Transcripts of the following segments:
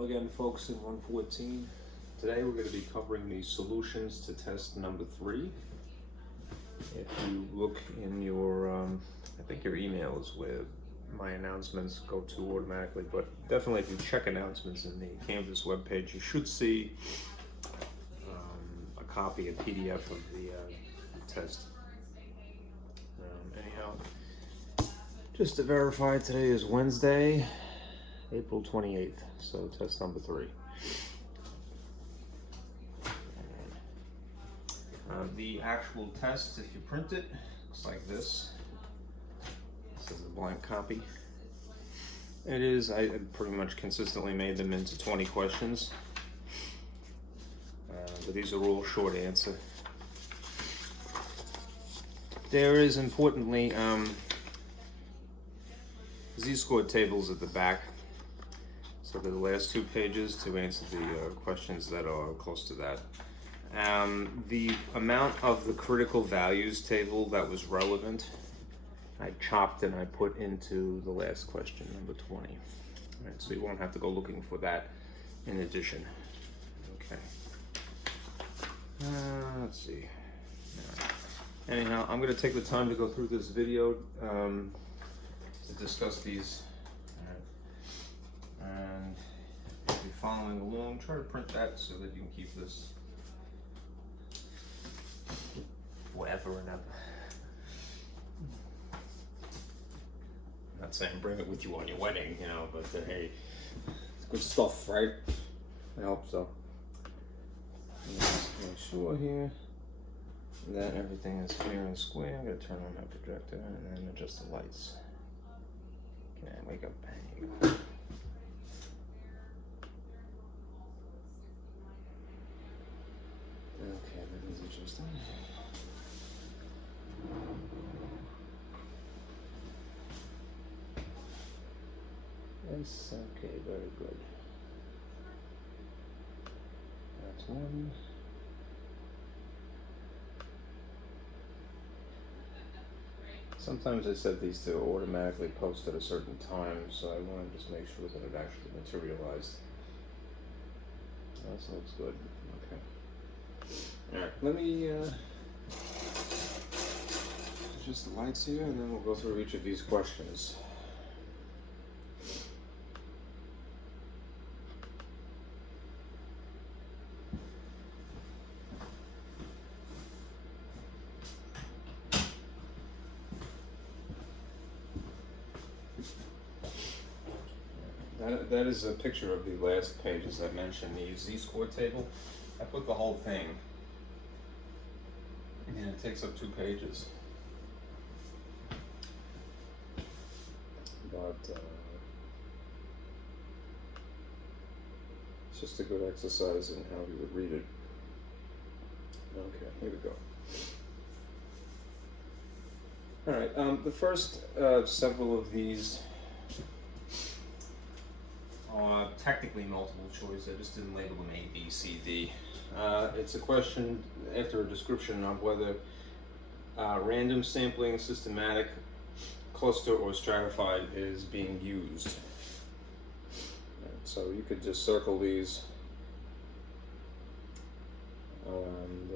Hello again, folks, in 114. Today we're going to be covering the solutions to test number 3. If you look in your, I think your emails where my announcements go to automatically, but definitely if you check announcements in the Canvas webpage, you should see a copy, a PDF of the test. Anyhow, just to verify, today is Wednesday, April 28th, so test number 3. The actual test, if you print it, looks like this. This is a blank copy. It is, I pretty much consistently made them into 20 questions. But these are all short answer. There is, importantly, Z-score tables at the back. So the last 2 pages to answer the questions that are close to that. The amount of the critical values table that was relevant, I chopped and I put into the last question, number 20. All right, so you won't have to go looking for that in addition. Okay. Let's see. Anyhow, I'm going to take the time to go through this video to discuss these. All right. And if you're following along, try to print that so that you can keep this forever and ever. I'm not saying bring it with you on your wedding, you know, but hey, it's good stuff, right? I hope so. Let's make sure here that everything is clear and square. I'm going to turn on my projector and then adjust the lights. Can I wake up? Here you go. Okay, that is interesting. Yes, okay, very good. That's one. Sometimes I set these to automatically post at a certain time, so I want to just make sure that it actually materialized. That looks good. Okay. Alright, let me adjust the lights here and then we'll go through each of these questions. That is a picture of the last page, as I mentioned, the Z-score table. I put the whole thing, and it takes up 2 pages. But it's just a good exercise in how you would read it. Okay, here we go. All right, the first several of these are technically multiple choice. I just didn't label them A, B, C, D. It's a question after a description of whether random sampling, systematic, cluster, or stratified is being used. Right, so you could just circle these and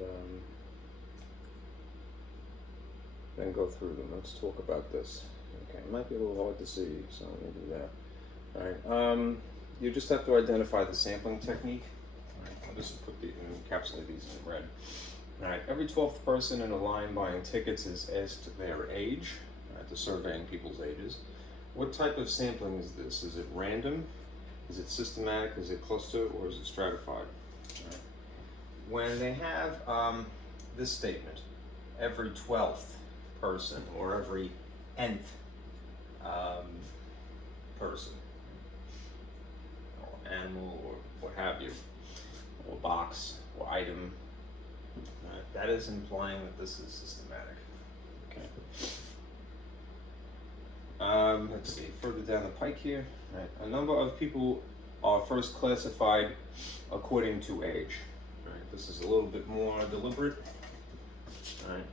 then go through them. Let's talk about this. Okay, it might be a little hard to see, so let me do that. All right, you just have to identify the sampling technique. All right, I'll just put encapsulate these in red. All right, every 12th person in a line buying tickets is asked their age, to surveying people's ages. What type of sampling is this? Is it random? Is it systematic? Is it cluster? Or is it stratified? All right. When they have this statement, every 12th person or every nth person, animal or what have you, or box or item, that is implying that this is systematic. Okay. Let's see, further down the pike here, right, a number of people are first classified according to age. Right, this is a little bit more deliberate. Right.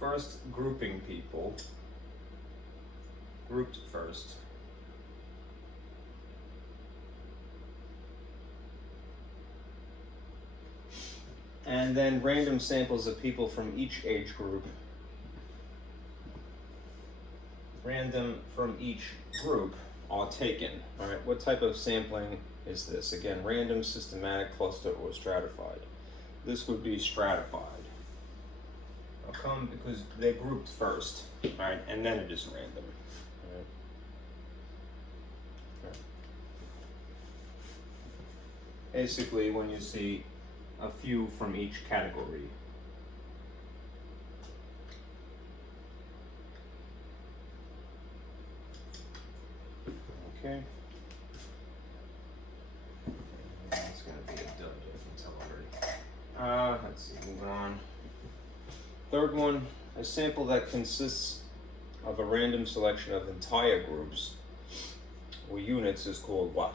First grouping people, grouped first, And then random samples of people from each age group. Random from each group are taken. All right, what type of sampling is this? Again, random, systematic, cluster, or stratified. This would be stratified. I'll come because they're grouped first, all right, and then it is random. All right. All right. Basically, when you see a few from each category. Okay. It's gonna be a dud, I can tell already. Let's see, moving on. Third one, a sample that consists of a random selection of entire groups or units is called what?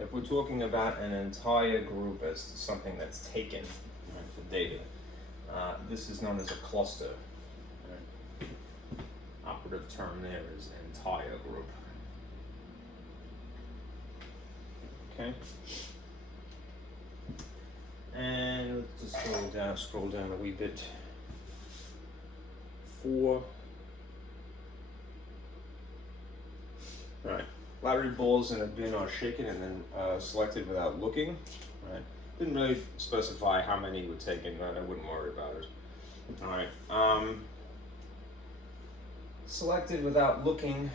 If we're talking about an entire group as something that's taken, right, for data, this is known as a cluster. Right? Operative term there is entire group. Okay. And let's just scroll down a wee bit. 4. Right. Lottery balls in a bin are shaken and then selected without looking. Right. Didn't really specify how many were taken, but I wouldn't worry about it. All right. Selected without looking.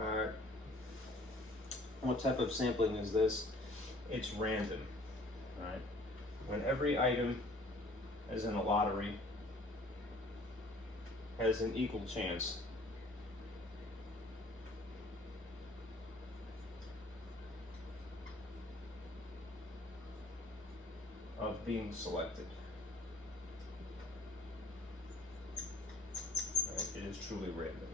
All right. What type of sampling is this? It's random. All right. When every item, as in a lottery, has an equal chance of being selected. Right, it is truly random.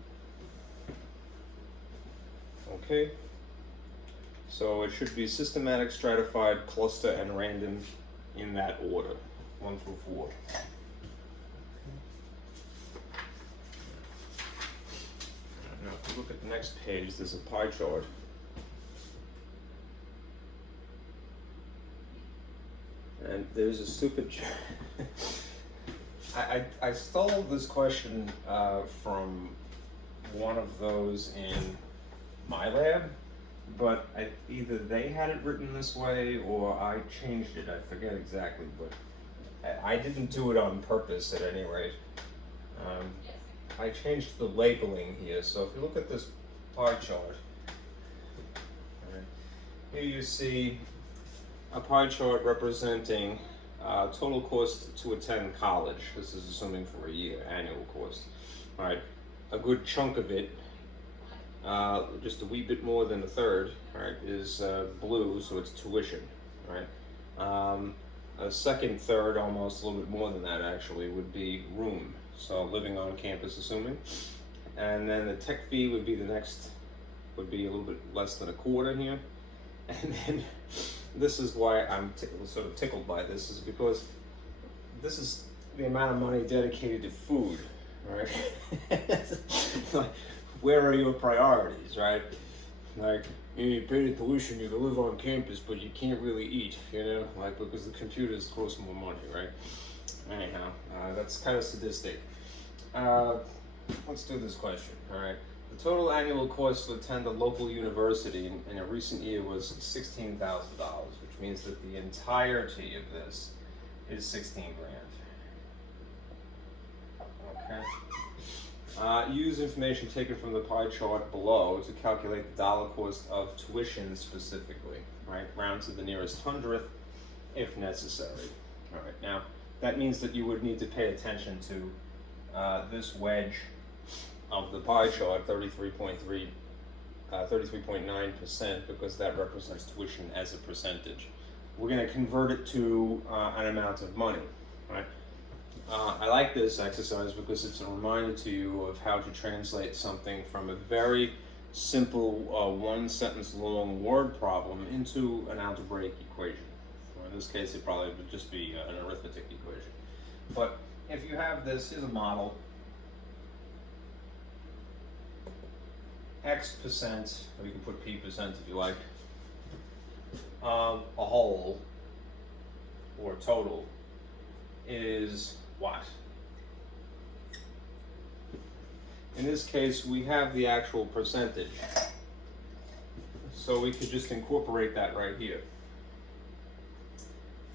Okay, so it should be systematic, stratified, cluster, and random in that order, 1 through 4. Now, if you look at the next page, there's a pie chart. And there's a stupid I stole this question from one of those in my lab, but either they had it written this way or I changed it. I forget exactly, but I didn't do it on purpose at any rate. I changed the labeling here, so if you look at this pie chart, right, here you see a pie chart representing total cost to attend college. This is assuming for a year, annual cost. All right, a good chunk of it, just a wee bit more than a third, right, is blue, so it's tuition, right? A second third, almost a little bit more than that actually, would be room, so living on campus assuming. And then the tech fee would be the next, would be a little bit less than a quarter here. And then this is why I'm sort of tickled by this, is because this is the amount of money dedicated to food, right? Like, where are your priorities, right? Like, you pay the tuition, you can live on campus, but you can't really eat, you know, like, because the computers cost more money, right? Anyhow, that's kind of sadistic. Let's do this question, all right? The total annual cost to attend a local university in a recent year was $16,000, which means that the entirety of this is 16 grand. Okay. Use information taken from the pie chart below to calculate the dollar cost of tuition specifically, right? Round to the nearest hundredth if necessary. All right, now that means that you would need to pay attention to this wedge of the pie chart, 33.9%, because that represents tuition as a percentage. We're going to convert it to an amount of money, right? I like this exercise because it's a reminder to you of how to translate something from a very simple one sentence long word problem into an algebraic equation. Or in this case, it probably would just be an arithmetic equation. But if you have this, here's a model. X%, or you can put P% if you like, of a whole, or total, is what? In this case, we have the actual percentage. So we could just incorporate that right here.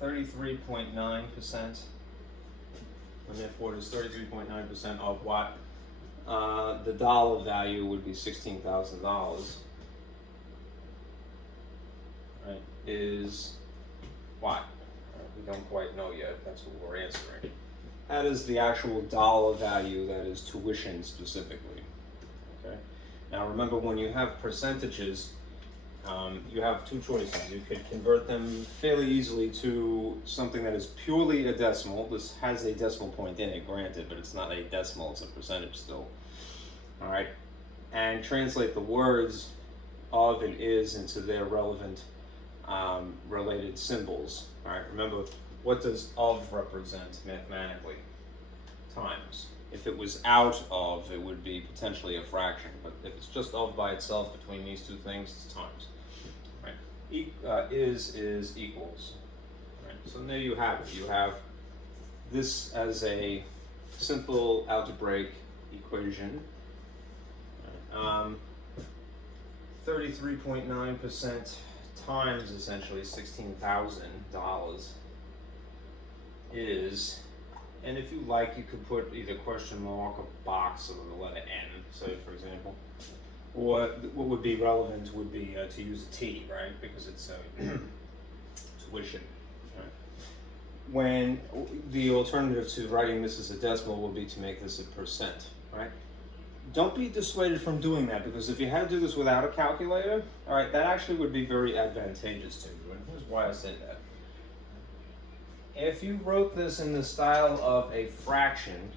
33.9%. And therefore it is 33.9% of what? The dollar value would be $16,000. Right, is what? We don't quite know yet. That's what we're answering. That is the actual dollar value that is tuition specifically. Okay. Now remember, when you have percentages, you have two choices. You could convert them fairly easily to something that is purely a decimal. This has a decimal point in it, granted, but it's not a decimal, it's a percentage still. All right. And translate the words of and is into their relevant related symbols. All right. Remember, what does of represent mathematically? Times. If it was out of, it would be potentially a fraction, but if it's just of by itself between these two things, it's times. Right? Is equals. Right? So there you have it. You have this as a simple algebraic equation. 33.9% times essentially $16,000 is, and if you like, you could put either question mark, a box, or the letter N, say for example. Or what would be relevant would be to use a T, right? Because it's tuition. Right? When the alternative to writing this as a decimal would be to make this a percent, right? Don't be dissuaded from doing that, because if you had to do this without a calculator, all right, that actually would be very advantageous to you. And here's why I say that. If you wrote this in the style of a fraction,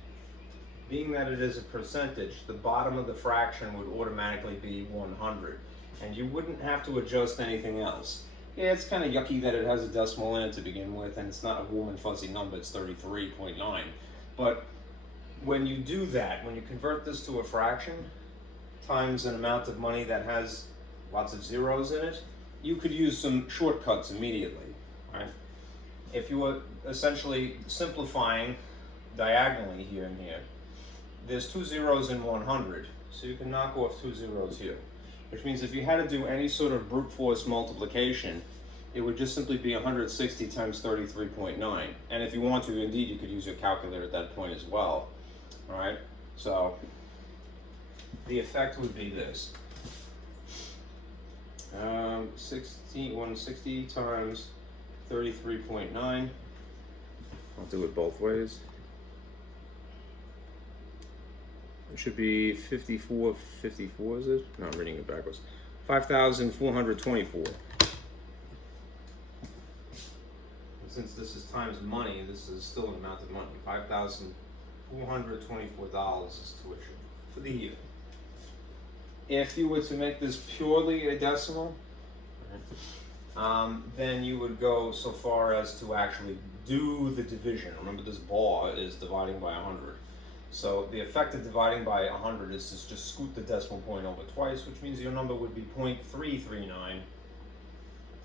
being that it is a percentage, the bottom of the fraction would automatically be 100, and you wouldn't have to adjust anything else. Yeah, it's kind of yucky that it has a decimal in it to begin with, and it's not a warm and fuzzy number, it's 33.9. But when you do that, when you convert this to a fraction times an amount of money that has lots of zeros in it, you could use some shortcuts immediately, right? If you were essentially simplifying diagonally here and here, there's two zeros in 100, so you can knock off two zeros here. Which means if you had to do any sort of brute force multiplication, it would just simply be 160 times 33.9. And if you want to, indeed, you could use your calculator at that point as well. All right? So the effect would be this. 160 times 33.9. I'll do it both ways. It should be 54, is it? No, I'm reading it backwards. 5,424. Since this is times money, this is still an amount of money. $5,424 is tuition for the year. If you were to make this purely a decimal, then you would go so far as to actually do the division. Remember, this bar is dividing by 100. So the effect of dividing by 100 is to just scoot the decimal point over twice, which means your number would be 0.339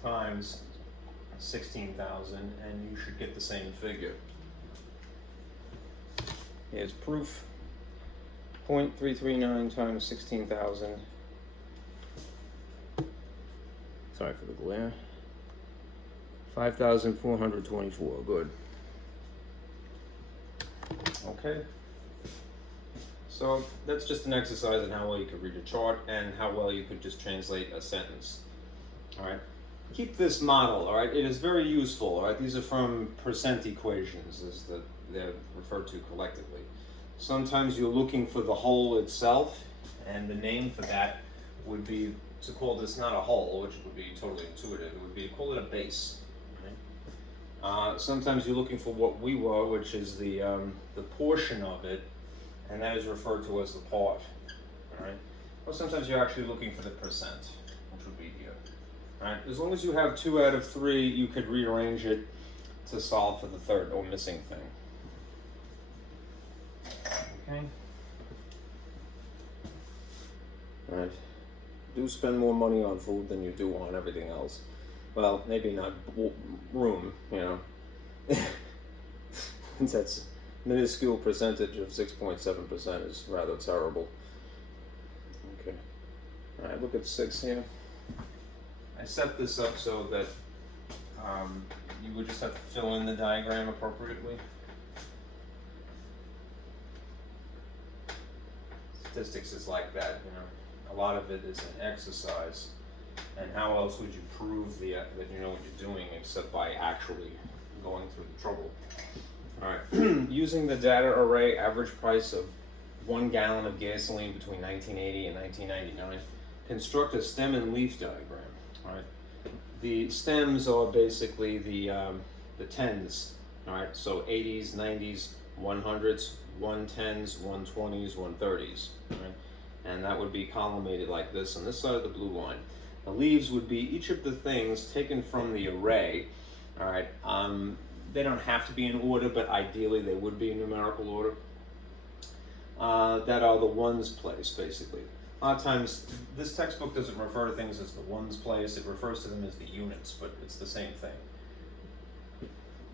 times 16,000, and you should get the same figure. Here's proof. 0.339 times 16,000. Sorry for the glare. 5,424. Good. Okay. So that's just an exercise in how well you could read a chart and how well you could just translate a sentence. All right. Keep this model. All right. It is very useful. All right. These are from percent equations, as they're referred to collectively. Sometimes you're looking for the whole itself, and the name for that would be to call this not a whole, which would be totally intuitive. It would be to call it a base. Right? Sometimes you're looking for what we were, which is the portion of it, and that is referred to as the part. All right? Or sometimes you're actually looking for the percent, which would be here. All right? As long as you have 2 out of 3, you could rearrange it to solve for the third or missing thing. Okay. All right. Do spend more money on food than you do on everything else. well, maybe not room, you know. That's minuscule percentage of 6.7% is rather terrible. Okay. All right, look at 6 here. I set this up so that you would just have to fill in the diagram appropriately. Statistics is like that, you know. A lot of it is an exercise, and how else would you prove that you know what you're doing except by actually going through the trouble? All right, using the data array average price of 1 gallon of gasoline between 1980 and 1999, construct a stem and leaf diagram. All right, the stems are basically the tens. All right, so 80s, 90s, 100s, 110s, 120s, 130s. All right, and that would be columnated like this on this side of the blue line. The leaves would be each of the things taken from the array. All right. They don't have to be in order, but ideally they would be in numerical order. That are the ones place, basically. A lot of times, this textbook doesn't refer to things as the ones place, it refers to them as the units, but it's the same thing.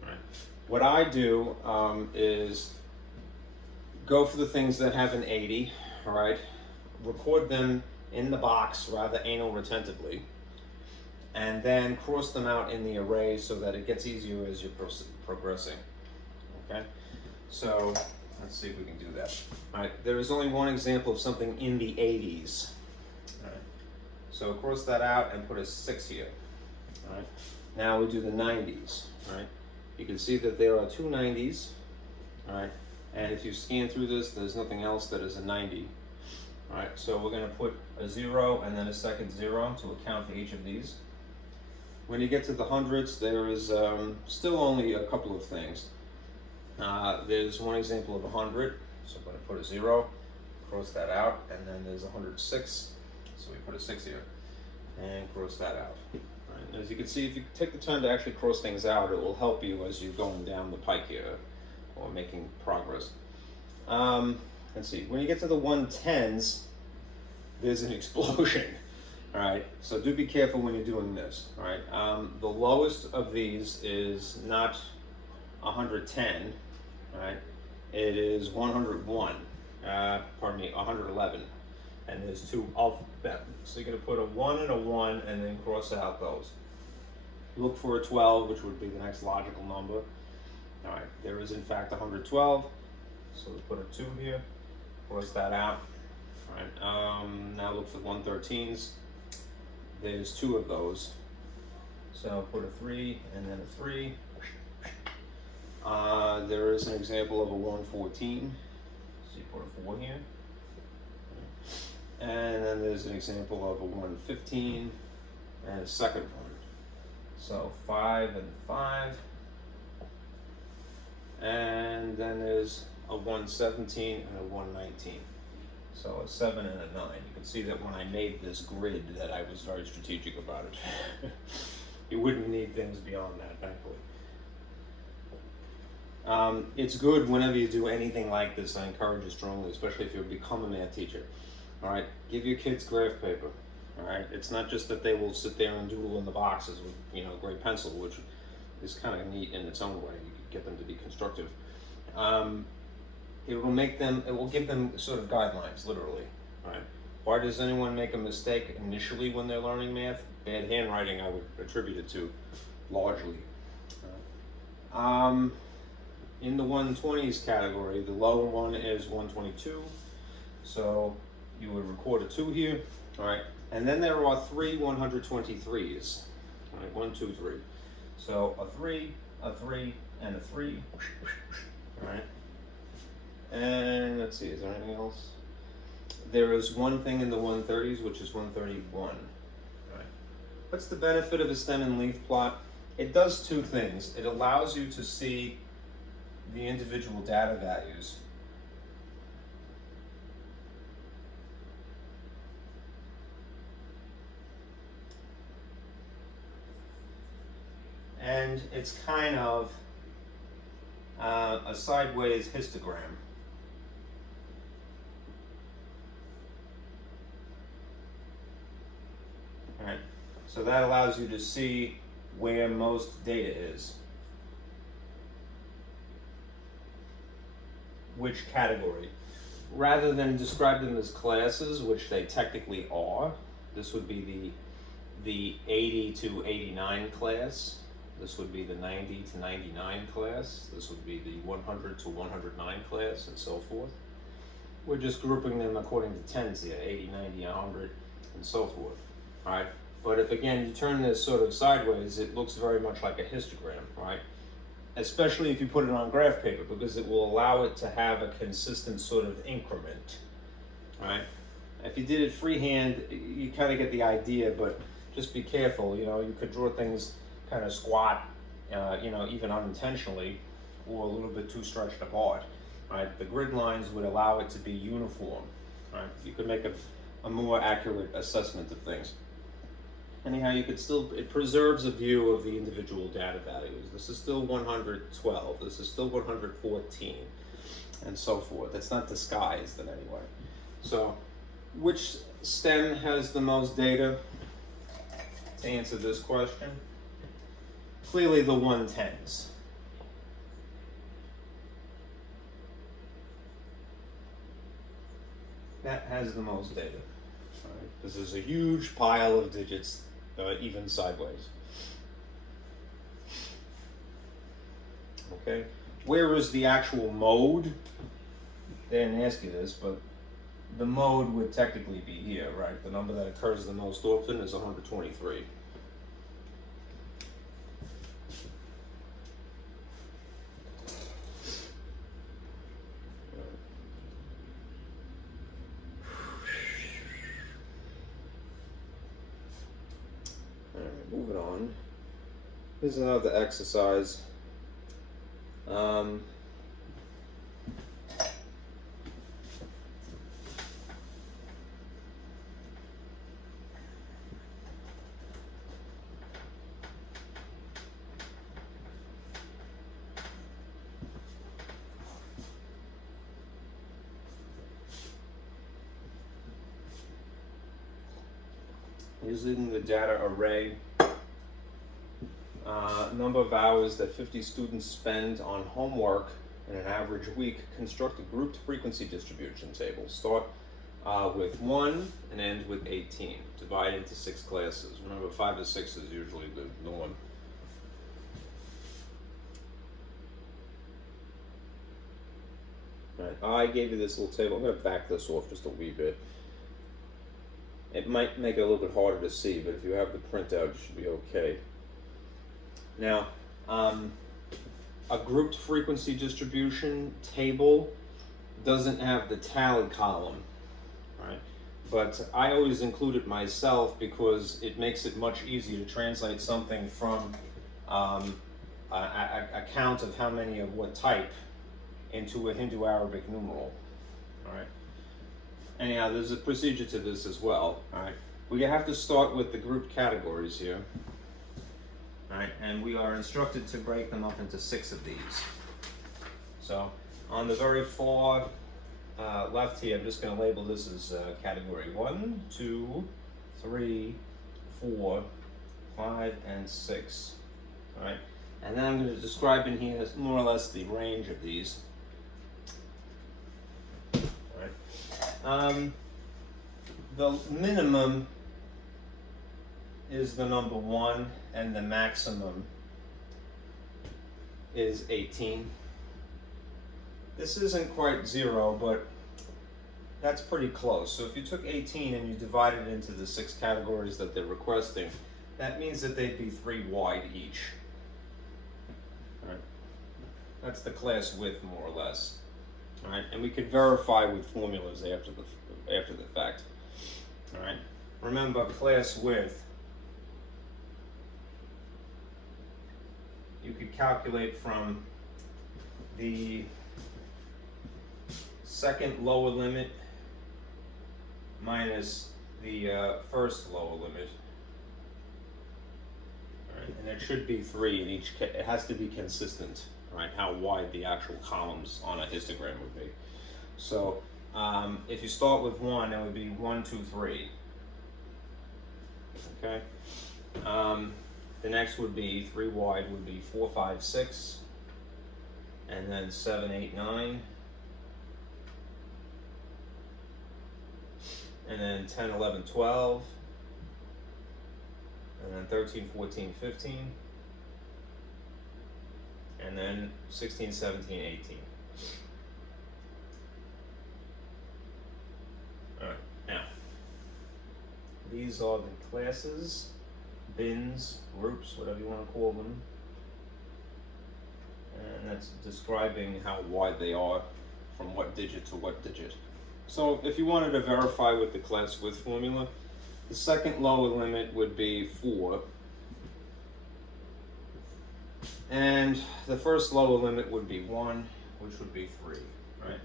Right. What I do is go for the things that have an 80, all right, record them in the box rather anal retentively, and then cross them out in the array so that it gets easier as you're progressing. Okay, so let's see if we can do that. All right, there is only one example of something in the 80s. All right, so cross that out and put a 6 here. All right, now we do the 90s. All right, you can see that there are 2 90s. All right, and if you scan through this, there's nothing else that is a 90. All right, so we're going to put a 0 and then a second 0 to account for each of these. When you get to the hundreds, there is still only a couple of things. There's one example of 100, so I'm going to put a 0, cross that out, and then there's 106, so we put a 6 here, and cross that out. Right. As you can see, if you take the time to actually cross things out, it will help you as you're going down the pike here, or making progress. Let's see, when you get to the 110s, there's an explosion. All right, so do be careful when you're doing this. All right, the lowest of these is not 110. All right, it is 101. Pardon me, 111, and there's 2 of them. So you're going to put a 1 and a 1, and then cross out those. Look for a 12, which would be the next logical number. All right, there is in fact 112. So we put a 2 here. Cross that out. All right, now look for 113s. There's 2 of those. So put a 3 and then a 3. There is an example of a 114. So you put a 4 here. And then there's an example of a 115 and a second one. So 5 and 5. And then there's a 117 and a 119. So a 7 and a 9. You can see that when I made this grid that I was very strategic about it. You wouldn't need things beyond that, thankfully. It's good whenever you do anything like this. I encourage it strongly, especially if you become a math teacher. All right, give your kids graph paper. All right, it's not just that they will sit there and doodle in the boxes with, you know, a gray pencil, which is kind of neat in its own way. You could get them to be constructive. It will give them sort of guidelines, literally. Right? Why does anyone make a mistake initially when they're learning math? Bad handwriting, I would attribute it to, largely. In the 120s category, the low one is 122. So you would record a 2 here. All right. And then there are 3 123s. All right, 1, 2, 3. So a 3, and a 3. All right. And let's see, is there anything else? There is one thing in the 130s, which is 131. Right. What's the benefit of a stem and leaf plot? It does 2 things. It allows you to see the individual data values. And it's kind of a sideways histogram. All right. So that allows you to see where most data is. Which category? Rather than describe them as classes, which they technically are, this would be the 80 to 89 class. This would be the 90 to 99 class. This would be the 100 to 109 class, and so forth. We're just grouping them according to tens here, 80, 90, 100, and so forth. All right. But if, again, you turn this sort of sideways, it looks very much like a histogram, right? Especially if you put it on graph paper, because it will allow it to have a consistent sort of increment, right? If you did it freehand, you kind of get the idea, but just be careful. You know, you could draw things kind of squat, you know, even unintentionally, or a little bit too stretched apart, right? The grid lines would allow it to be uniform, right? You could make a more accurate assessment of things. Anyhow, you could still, it preserves a view of the individual data values. This is still 112, this is still 114, and so forth. It's not disguised in any way. So, which stem has the most data? To answer this question, clearly the 110s. That has the most data. Right? This is a huge pile of digits, even sideways. Okay, where is the actual mode? They didn't ask you this, but the mode would technically be here, right? The number that occurs the most often is 123. Moving on. Here's another exercise. Using the data array, number of hours that 50 students spend on homework in an average week, construct a grouped frequency distribution table. Start with 1 and end with 18. Divide into 6 classes. Remember, 5 to 6 is usually the norm. All right, I gave you this little table. I'm going to back this off just a wee bit. It might make it a little bit harder to see, but if you have the printout, you should be okay. Now, a grouped frequency distribution table doesn't have the tally column, right? But I always include it myself because it makes it much easier to translate something from a count of how many of what type into a Hindu-Arabic numeral, all right? Anyhow, there's a procedure to this as well, all right? We have to start with the grouped categories here, all right? And we are instructed to break them up into 6 of these. So on the very far left here, I'm just going to label this as category 1, 2, 3, 4, 5, and 6, all right? And then I'm going to describe in here more or less the range of these. The minimum is the number 1 and the maximum is 18. This isn't quite 0, but that's pretty close. So if you took 18 and you divided it into the 6 categories that they're requesting, that means that they'd be 3 wide each. All right. That's the class width, more or less. All right, and we could verify with formulas after the fact. All right, remember class width. You could calculate from the second lower limit minus the first lower limit. All right, and it should be 3 in each. It has to be consistent. Right, how wide the actual columns on a histogram would be. So if you start with 1, it would be 1, 2, 3. Okay. The next would be 3 wide would be 4, 5, 6, and then 7, 8, 9, and then 10, 11, 12, and then 13, 14, 15, and then 16, 17, 18. Alright, now, these are the classes, bins, groups, whatever you want to call them. And that's describing how wide they are from what digit to what digit. So if you wanted to verify with the class width formula, the second lower limit would be 4. And the first lower limit would be 1, which would be 3, right?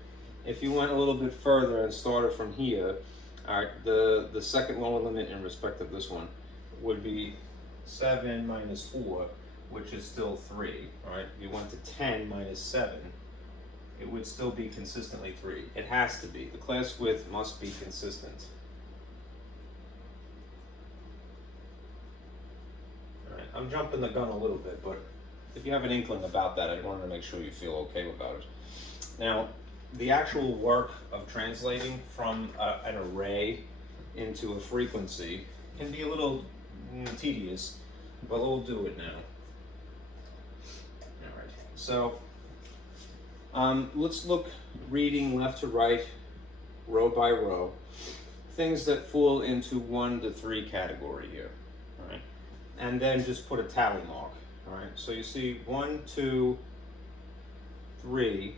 If you went a little bit further and started from here, all right, the second lower limit in respect of this one would be 7 minus 4, which is still 3, all right? If you went to 10 minus 7, it would still be consistently 3. It has to be. The class width must be consistent. All right, I'm jumping the gun a little bit, but if you have an inkling about that, I wanted to make sure you feel okay about it. Now, the actual work of translating from an array into a frequency can be a little tedious, but we'll do it now. All right, so let's look reading left to right, row by row, things that fall into 1 to 3 category here, all right? And then just put a tally mark, all right? So you see 1, 2, 3,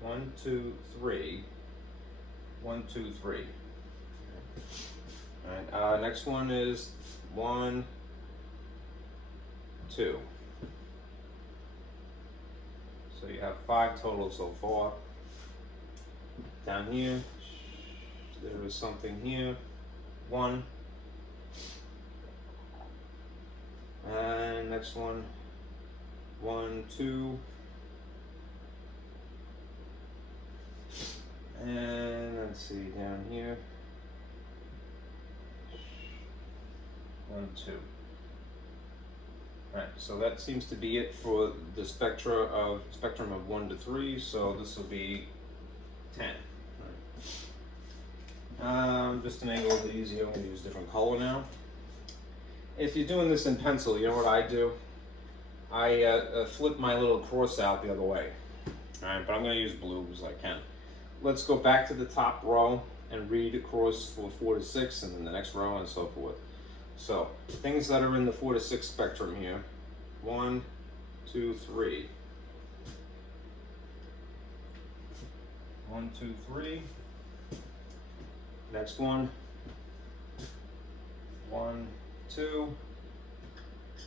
1, 2, 3, 1, 2, 3. All right, next one is 1, 2. So you have 5 total so far. Down here, there is something here, 1. And next one, 1, 2. And let's see, down here, 1, 2. Alright, so that seems to be it for the spectrum of 1 to 3, so this will be 10. Just to make it a little bit easier, I'm going to use a different color now. If you're doing this in pencil, you know what I do? I flip my little cross out the other way. Alright, but I'm going to use blue as I can. Let's go back to the top row and read across for 4 to 6, and then the next row and so forth. So, things that are in the 4 to 6 spectrum here. 1, 2, 3. 1, 2, 3. Next one. 1, 2.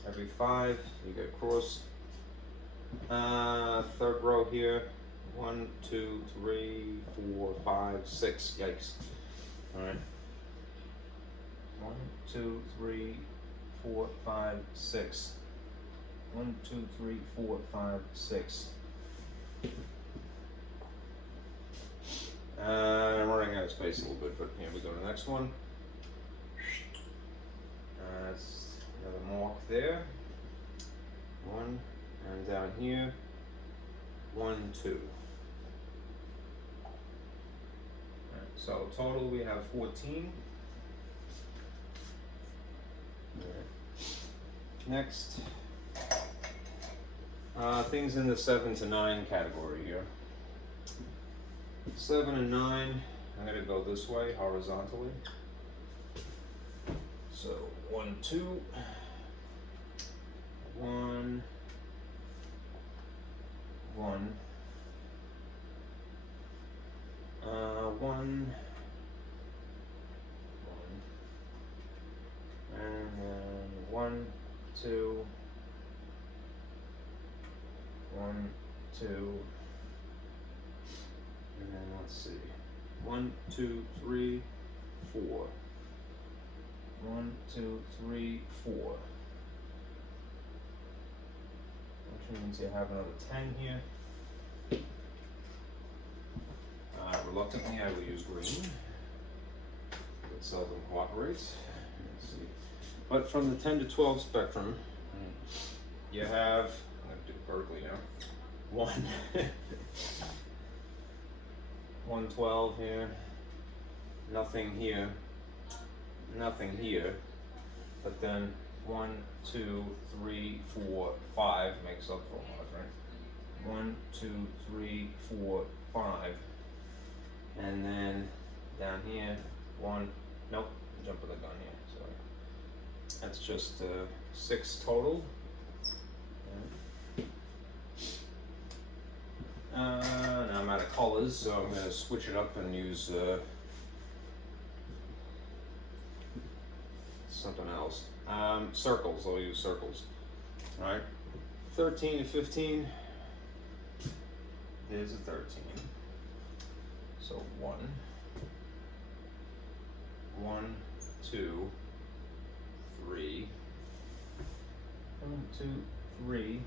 Every 5, you get across. Third row here. 1, 2, 3, 4, 5, 6. Yikes. Alright. 1, 2, 3, 4, 5, 6. 1, 2, 3, 4, 5, 6. I'm running out of space a little bit, but here we go to the next one. That's another mark there. 1, and down here, 1, 2. Alright, so total we have 14. Next, things in the 7 to 9 category here. 7 and 9, I'm going to go this way horizontally. So 1, 2, 1, 1, 1, and then 1, 2, 1, 2, and then let's see, 1, 2, 3, 4, 1, 2, 3, 4, which means you have another 10 here. Reluctantly, I will use green. It seldom cooperates. Let's see. But from the 10 to 12 spectrum, you have, I'm going to do it vertically now, 112 here, nothing here, nothing here, but then 1, 2, 3, 4, 5 makes up for a lot, right? 1, 2, 3, 4, 5, and then down here, 1, nope, jumping the gun here, sorry. That's just 6 total. Now I'm out of colors, so I'm going to switch it up and use something else. Circles, I'll use circles. Alright, 13 to 15, there's a 13. So 1, 2, 3, 1, 2, 3.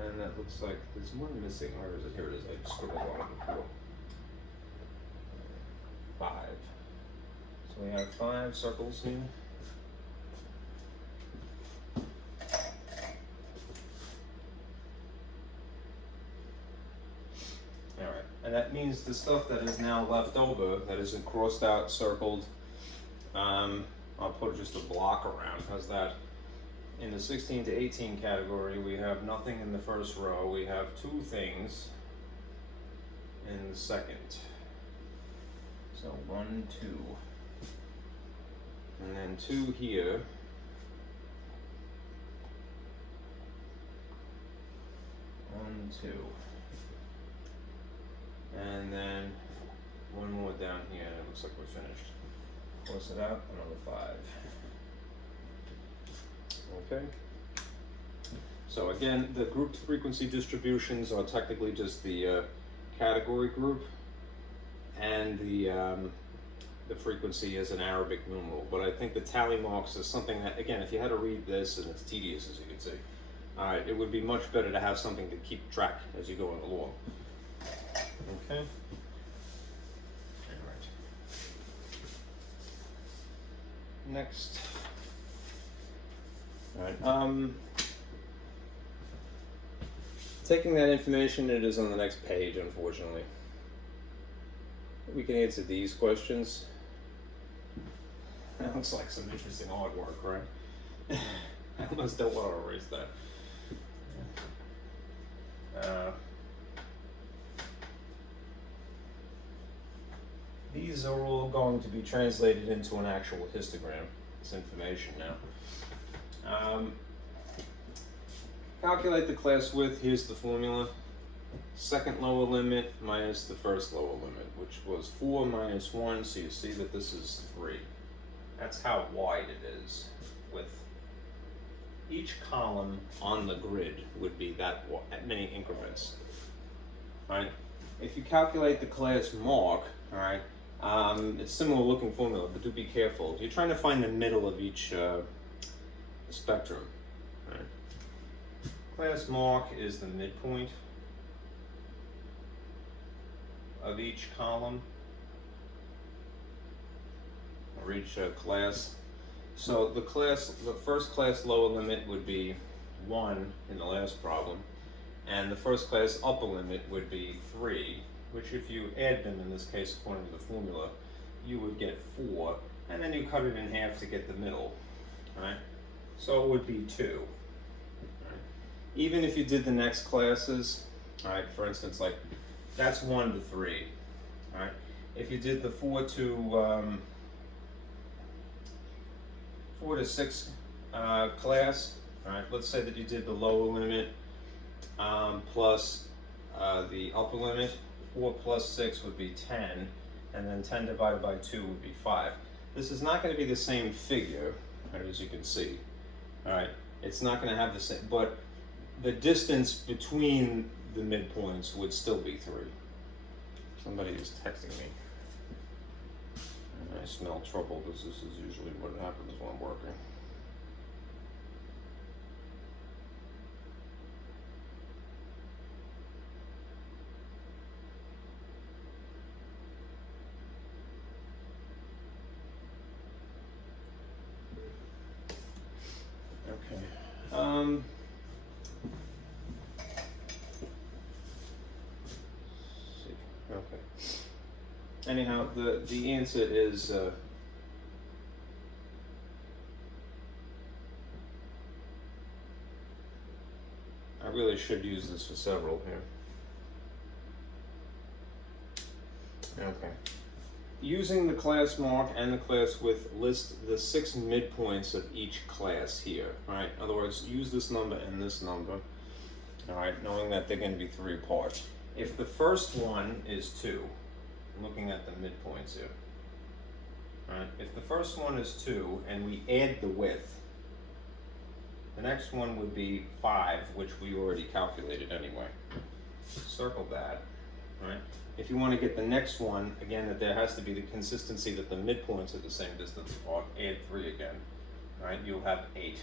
And that looks like there's one missing. Where is it? Here it is. I scribbled on it before. 5. So we have 5 circles here. Alright, and that means the stuff that is now left over, that isn't crossed out, circled, I'll put just a block around. How's that? In the 16 to 18 category, we have nothing in the first row. We have 2 things in the second. So 1, 2. And then 2 here. One, 2. And then 1 more down here, and it looks like we're finished. Close it out, another 5. Okay. So again, the grouped frequency distributions are technically just the category group, and the frequency is an Arabic numeral. But I think the tally marks is something that, again, if you had to read this, and it's tedious as you can see, all right, it would be much better to have something to keep track as you go along. Okay. All right. Next. Alright, taking that information, it is on the next page, unfortunately. We can answer these questions. That looks like some interesting artwork, right? I almost don't want to erase that. These are all going to be translated into an actual histogram, this information now. Calculate the class width. Here's the formula. Second lower limit minus the first lower limit, which was 4 minus 1, so you see that this is 3. That's how wide it is. With each column on the grid would be that many increments. Right? If you calculate the class mark, all right, it's similar looking formula, but do be careful. You're trying to find the middle of each spectrum. Right? Class mark is the midpoint of each column or each class. So the first class lower limit would be 1 in the last problem, and the first class upper limit would be 3, which if you add them in this case according to the formula, you would get 4, and then you cut it in half to get the middle. Right? So it would be 2. Right? Even if you did the next classes, all right, for instance, like that's 1 to 3. All right? If you did the 4 to 6 class, all right, let's say that you did the lower limit plus the upper limit. 4 plus 6 would be 10, and then 10 divided by 2 would be 5. This is not going to be the same figure, right, as you can see. All right, it's not going to have the same, but the distance between the midpoints would still be 3. Somebody is texting me. And I smell trouble because this is usually what happens when I'm working. anyhow, the answer is I really should use this for several here. Okay. Using the class mark and the class width, list the 6 midpoints of each class here. Right. In other words, use this number and this number. All right, knowing that they're going to be 3 apart. If the first one is 2, I'm looking at the midpoints here. All right. If the first one is 2 and we add the width, the next one would be 5, which we already calculated anyway. Circle that. Right. If you want to get the next one, again, that there has to be the consistency that the midpoints are the same distance apart, add 3 again. Right, you'll have 8.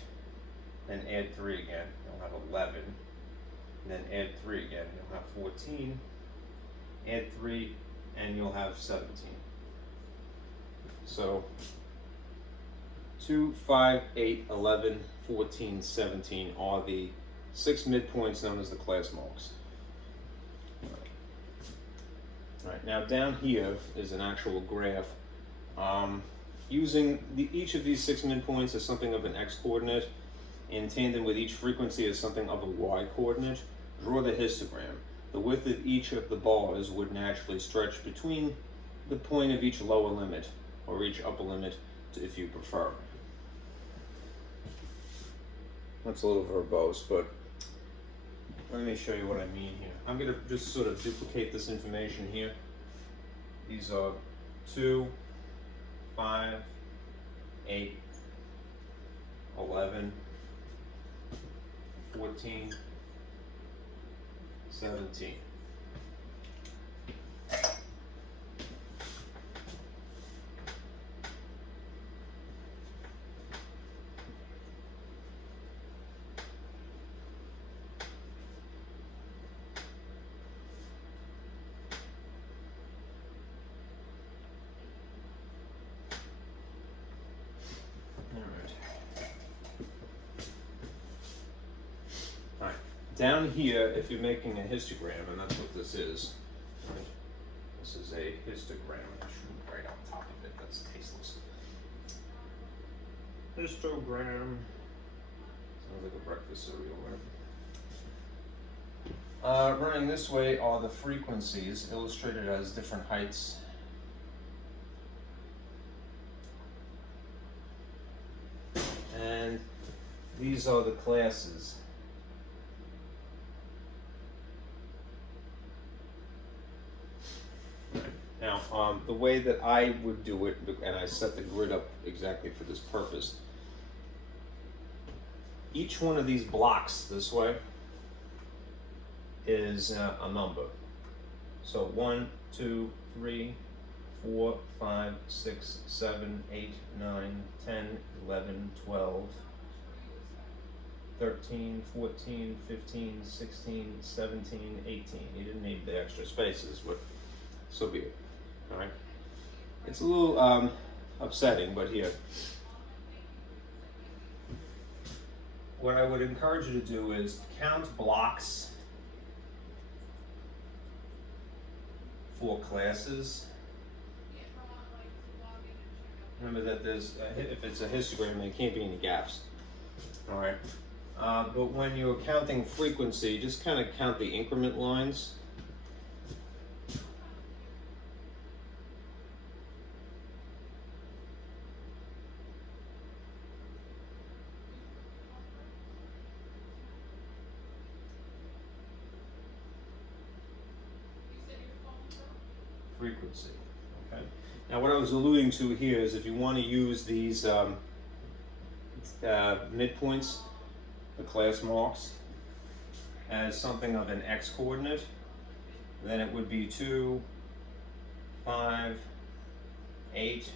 Then add 3 again, you'll have 11. And then add 3 again, you'll have 14. Add 3, and you'll have 17. So 2, 5, 8, 11, 14, 17 are the 6 midpoints known as the class marks. Right, now down here is an actual graph. Using each of these 6 midpoints as something of an x-coordinate, in tandem with each frequency as something of a y-coordinate, draw the histogram. The width of each of the bars would naturally stretch between the point of each lower limit, or each upper limit, if you prefer. That's a little verbose, but let me show you what I mean here. I'm going to just sort of duplicate this information here. These are 2, 5, 8, 11, 14, 17. Down here, if you're making a histogram, and that's what this is, right? This is a histogram. I shouldn't write on top of it, that's tasteless. Histogram. Sounds like a breakfast cereal, right? Running this way are the frequencies, illustrated as different heights. And these are the classes. Now, the way that I would do it, and I set the grid up exactly for this purpose, each one of these blocks this way is a number. So 1, 2, 3, 4, 5, 6, 7, 8, 9, 10, 11, 12, 13, 14, 15, 16, 17, 18. You didn't need the extra spaces, but so be it. All right. It's a little upsetting, but here. What I would encourage you to do is count blocks for classes. Remember that there's, if it's a histogram, there can't be any gaps. All right. But when you're counting frequency, just kind of count the increment lines. Frequency. Okay. Now, what I was alluding to here is if you want to use these midpoints, the class marks, as something of an x-coordinate, then it would be 2, 5, 8,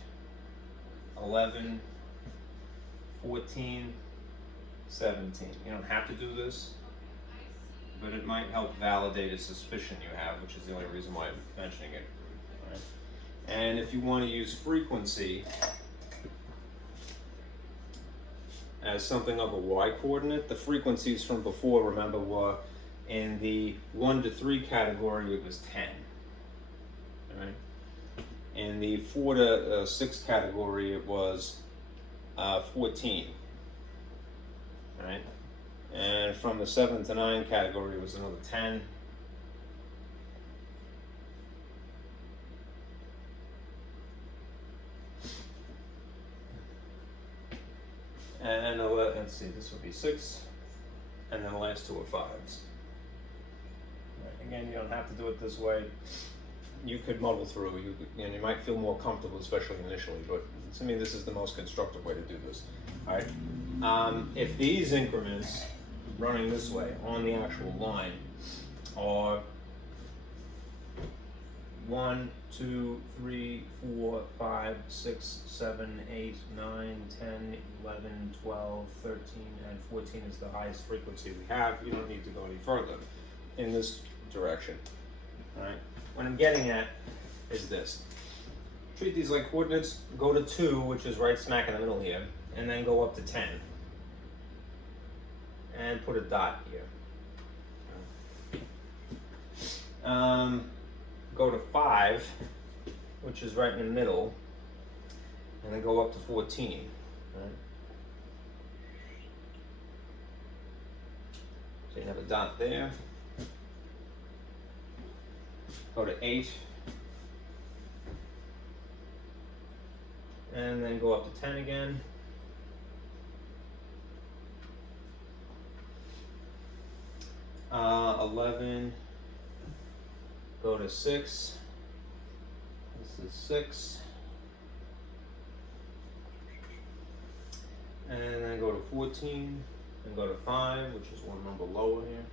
11, 14, 17. You don't have to do this, but it might help validate a suspicion you have, which is the only reason why I'm mentioning it. Right? And if you want to use frequency as something of a y-coordinate, the frequencies from before, remember, were in the 1 to 3 category, it was 10. All right? In the 4 to 6 category, it was 14. Right? And from the 7 to 9 category, it was another 10. And let's see, this would be 6, and then the last 2 are 5s. Right. Again, you don't have to do it this way. You could muddle through. You might feel more comfortable, especially initially. But to me, this is the most constructive way to do this. All right. If these increments running this way on the actual line are 1, 2, 3, 4, 5, 6, 7, 8, 9, 10, 11, 12, 13, and 14 is the highest frequency we have. You don't need to go any further in this direction. All right. What I'm getting at is this. Treat these like coordinates. Go to 2, which is right smack in the middle here, and then go up to 10. And put a dot here. Go to 5, which is right in the middle, and then go up to 14. Right? So you have a dot there. Go to 8, and then go up to 10 again. Uh, 11, go to 6, this is 6, and then go to 14, and go to 5, which is one number lower here.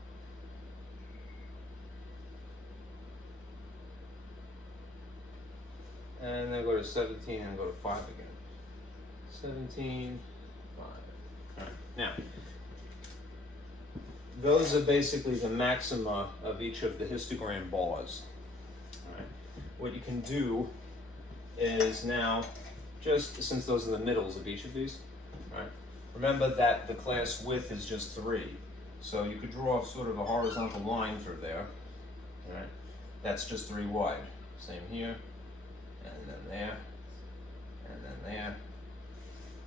And then go to 17 and go to 5 again. 17, 5. All right. Now, those are basically the maxima of each of the histogram bars. All right. What you can do is now, just since those are the middles of each of these, all right, remember that the class width is just 3. So you could draw sort of a horizontal line through there. All right. That's just 3 wide. Same here. And then there, and then there.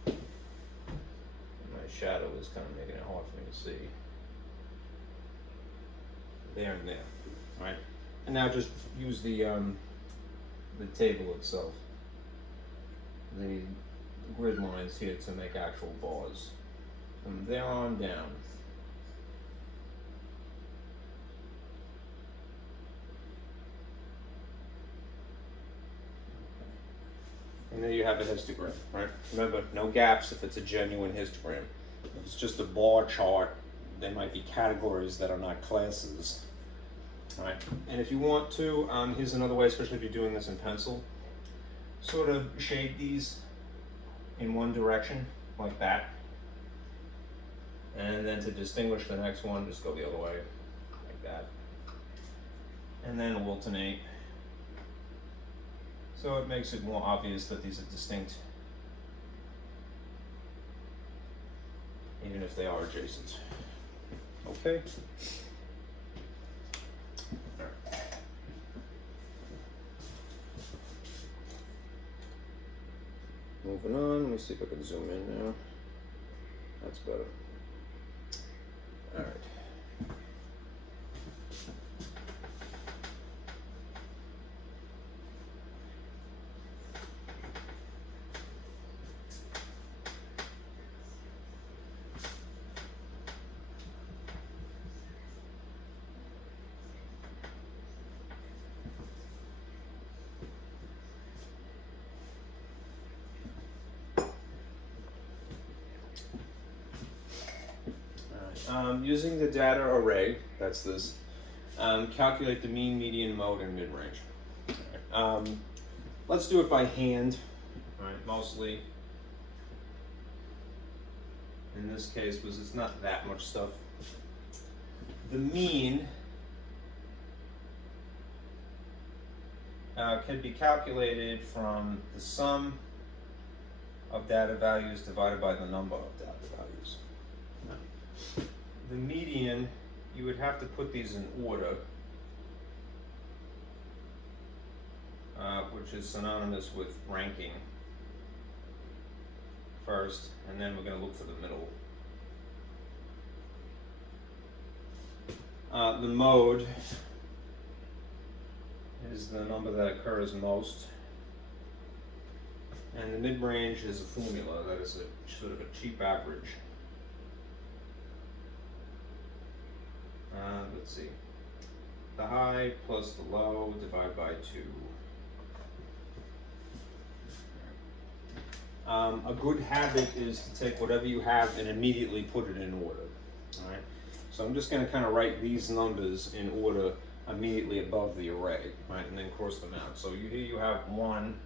My shadow is kind of making it hard for me to see. There and there, all right? And now just use the table itself, the grid lines here to make actual bars. From there on down. And there you have a histogram, right? Remember, no gaps if it's a genuine histogram. If it's just a bar chart, there might be categories that are not classes, right? And if you want to, here's another way, especially if you're doing this in pencil, sort of shade these in one direction, like that. And then to distinguish the next one, just go the other way, like that. And then alternate. So it makes it more obvious that these are distinct, even if they are adjacent. Okay? All right. Moving on, let me see if I can zoom in now. That's better. All right. Using the data array, that's this, calculate the mean, median, mode, and mid-range. Right. Let's do it by hand, right, mostly. In this case, because it's not that much stuff. The mean can be calculated from the sum of data values divided by the number of data values. The median, you would have to put these in order. which is synonymous with ranking first, and then we're going to look for the middle. The mode is the number that occurs most, and the mid-range is a formula that is a sort of a cheap average. Let's see. The high plus the low divided by 2. A good habit is to take whatever you have and immediately put it in order. All right. So I'm just going to kind of write these numbers in order immediately above the array, right, and then cross them out. So here you have 1,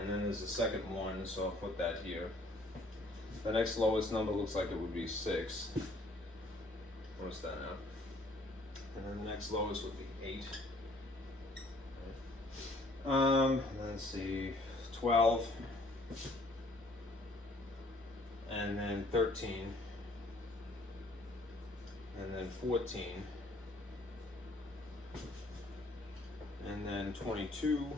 and then there's a second 1, so I'll put that here. The next lowest number looks like it would be 6. Cross that out. And then the next lowest would be 8. Let's see, 12, and then 13, and then 14, and then 22,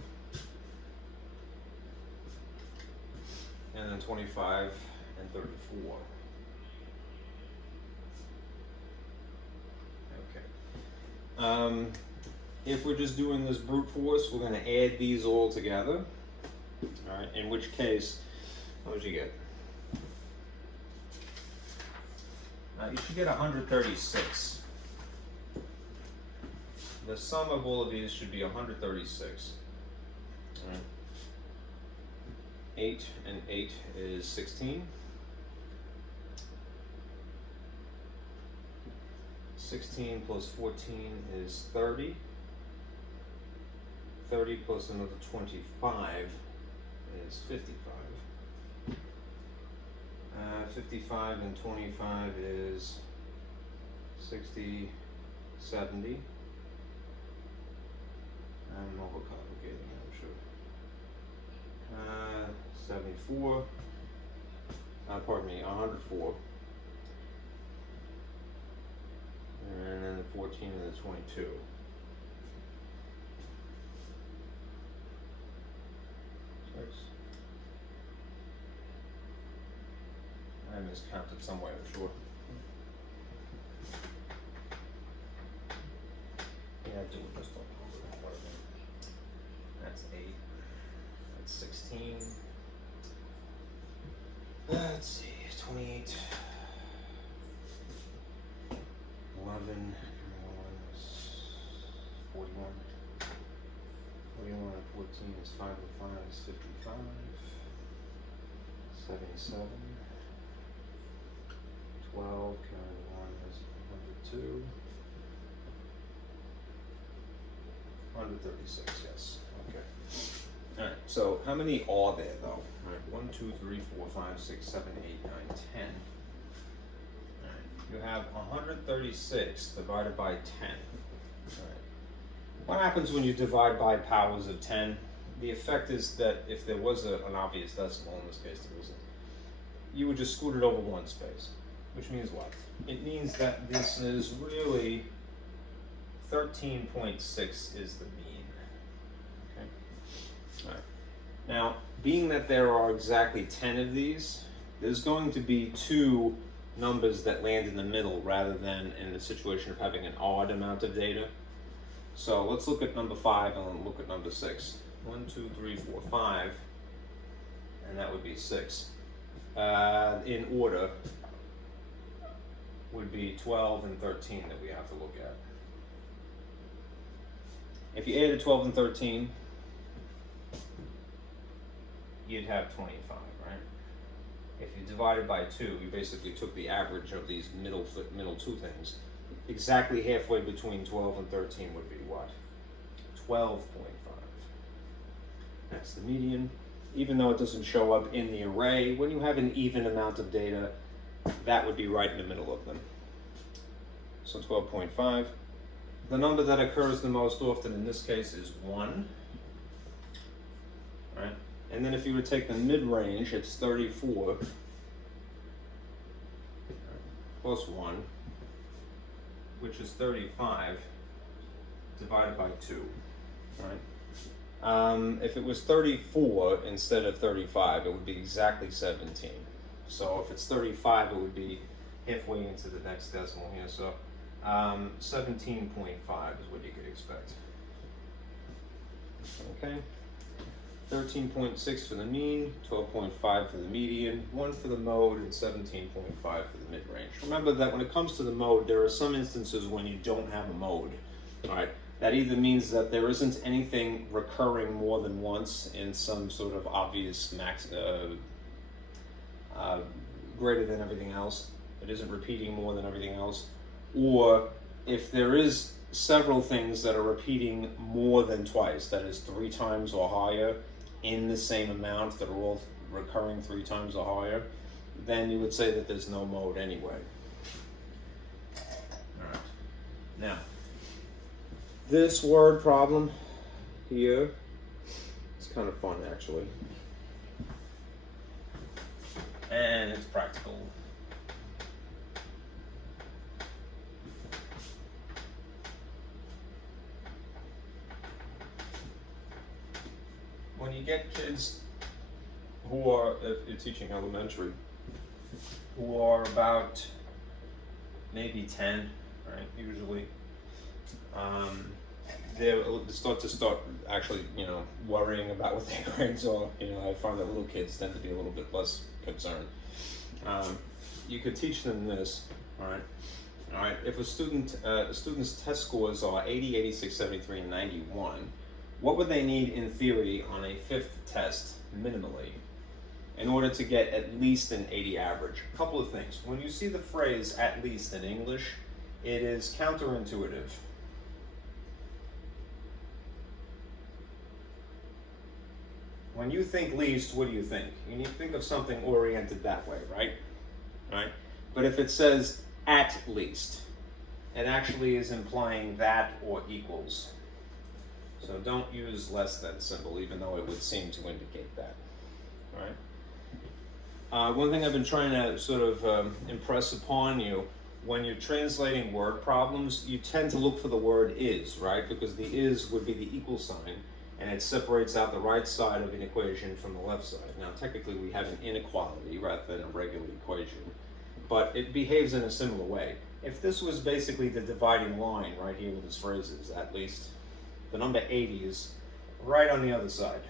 and then 25, and 34. If we're just doing this brute force, we're going to add these all together. All right, in which case, what would you get? You should get 136. The sum of all of these should be 136. All right. 8 and 8 is 16. 16 plus 14 is 30. 30 plus another 25 is 55. 55 and 25 is 60, 70. I'm overcomplicating, I'm sure. 74. Pardon me, 104. And then the 14 and the 22. I miscounted somewhere, I'm sure. Yeah, do it just a little bit. That's 8. That's 16. Let's see, 28. 11, 41. 41 and 14 is 5 and 5 is 55. 77. 12, carry 1 is 102. 136, yes. Okay. Alright, so how many are there though? Alright, 1, 2, 3, 4, 5, 6, 7, 8, 9, 10. You have 136 divided by 10. Right. What happens when you divide by powers of 10? The effect is that if there was an obvious decimal, in this case there isn't, you would just scoot it over one space. Which means what? It means that this is really 13.6 is the mean. Okay? All right. Now, being that there are exactly 10 of these, there's going to be 2 numbers that land in the middle rather than in the situation of having an odd amount of data. So let's look at number 5 and then look at number 6. 1, 2, 3, 4, 5, and that would be 6. In order would be 12 and 13 that we have to look at. If you added 12 and 13, you'd have 25, right? If you divided by 2, you basically took the average of these middle 2 things. Exactly halfway between 12 and 13 would be what? 12.5. That's the median. Even though it doesn't show up in the array, when you have an even amount of data, that would be right in the middle of them. So 12.5. The number that occurs the most often in this case is 1. Right? And then if you would take the mid-range, it's 34 plus 1, which is 35 divided by 2. Right? If it was 34 instead of 35, it would be exactly 17. So if it's 35, it would be halfway into the next decimal here. So 17.5 is what you could expect. Okay. 13.6 for the mean, 12.5 for the median, 1 for the mode, and 17.5 for the mid-range. Remember that when it comes to the mode, there are some instances when you don't have a mode. All right. That either means that there isn't anything recurring more than once in some sort of obvious max, greater than everything else. It isn't repeating more than everything else. Or if there is several things that are repeating more than twice, that is 3 times or higher in the same amount that are all recurring 3 times or higher, then you would say that there's no mode anyway. All right. Now, this word problem here is kind of fun actually. And it's practical. When you get kids who are, if you're teaching elementary, who are about maybe 10, right, usually, they start actually, worrying about what their grades are. I find that little kids tend to be a little bit less concerned. You could teach them this, all right. If a student's test scores are 80, 86, 73, and 91, what would they need in theory on a 5th test minimally in order to get at least an 80 average? A couple of things. When you see the phrase "at least" in English, it is counterintuitive. When you think least, what do you think? You think of something oriented that way, right? Right? But if it says "at least," it actually is implying that or equals. So don't use less than symbol, even though it would seem to indicate that. All right? One thing I've been trying to sort of impress upon you, when you're translating word problems, you tend to look for the word "is," right? Because the "is" would be the equal sign, and it separates out the right side of an equation from the left side. Now, technically, we have an inequality rather than a regular equation, but it behaves in a similar way. If this was basically the dividing line right here with this phrases, "at least," the number 80 is right on the other side,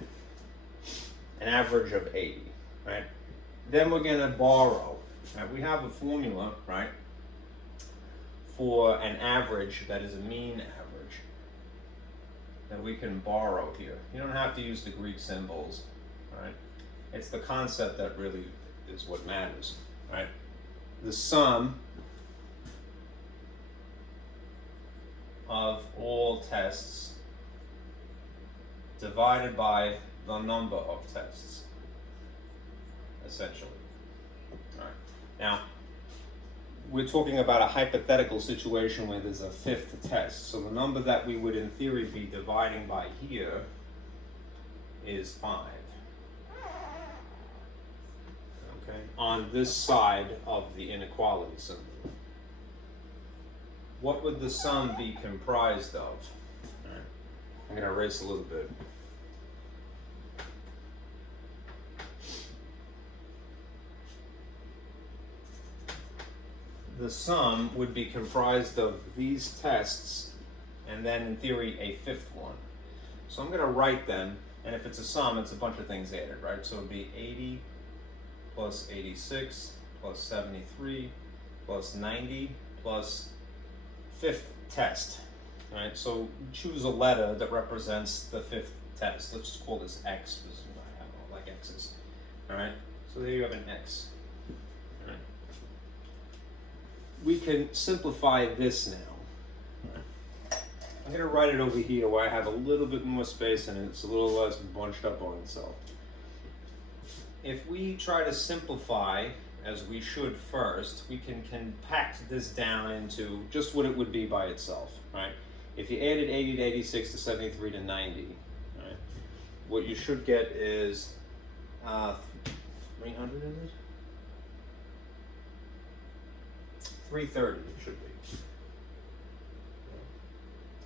an average of 80, right? Then we're gonna borrow. Right? We have a formula, right, for an average that is a mean average that we can borrow here. You don't have to use the Greek symbols, right? It's the concept that really is what matters, right? The sum of all tests divided by the number of tests, essentially. All right. Now, we're talking about a hypothetical situation where there's a 5th test. So the number that we would in theory be dividing by here is 5. Okay, on this side of the inequality symbol. What would the sum be comprised of? All right. I'm going to erase a little bit. The sum would be comprised of these tests and then in theory a 5th one. So I'm going to write them, and if it's a sum, it's a bunch of things added, right? So it would be 80 plus 86 plus 73 plus 90 plus 5th test, right? So choose a letter that represents the 5th test. Let's just call this X, because I don't like X's, all right? So there you have an X. All right. We can simplify this now. I'm going to write it over here where I have a little bit more space and it's a little less bunched up on itself. If we try to simplify, as we should first, we can compact this down into just what it would be by itself, right? If you added 80 to 86 to 73 to 90, right, what you should get is 300 in it? 330 it should be.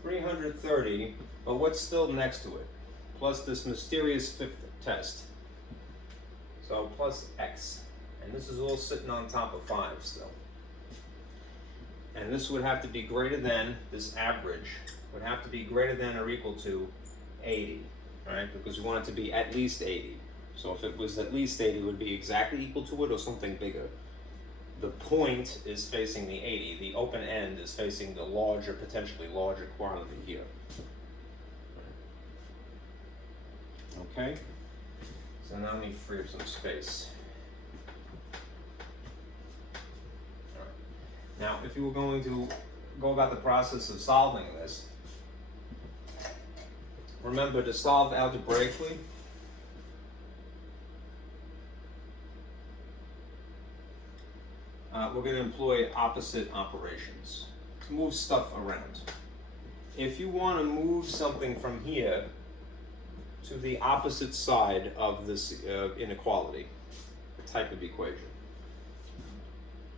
330, but what's still next to it? plus this mysterious fifth test. So plus x. And this is all sitting on top of 5 still. And this would have to be greater than, this average, would have to be greater than or equal to 80, right? Because we want it to be at least 80. So if it was at least 80, it would be exactly equal to it or something bigger. The point is facing the 80. The open end is facing the larger, potentially larger quantity here. Okay? So now let me free up some space. All right. Now, if you were going to go about the process of solving this, remember to solve algebraically, we're going to employ opposite operations to move stuff around. If you want to move something from here to the opposite side of this inequality type of equation,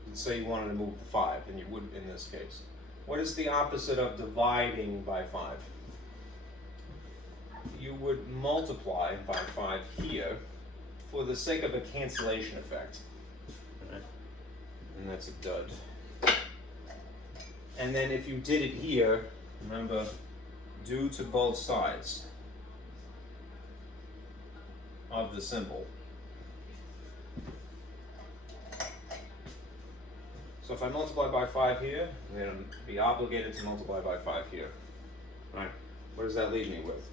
let's say you wanted to move the 5, and you would in this case. What is the opposite of dividing by 5? You would multiply by 5 here for the sake of a cancellation effect. And that's a dud. And then if you did it here, remember, do to both sides of the symbol. So if I multiply by 5 here, I'm going to be obligated to multiply by 5 here. All right. What does that leave me with?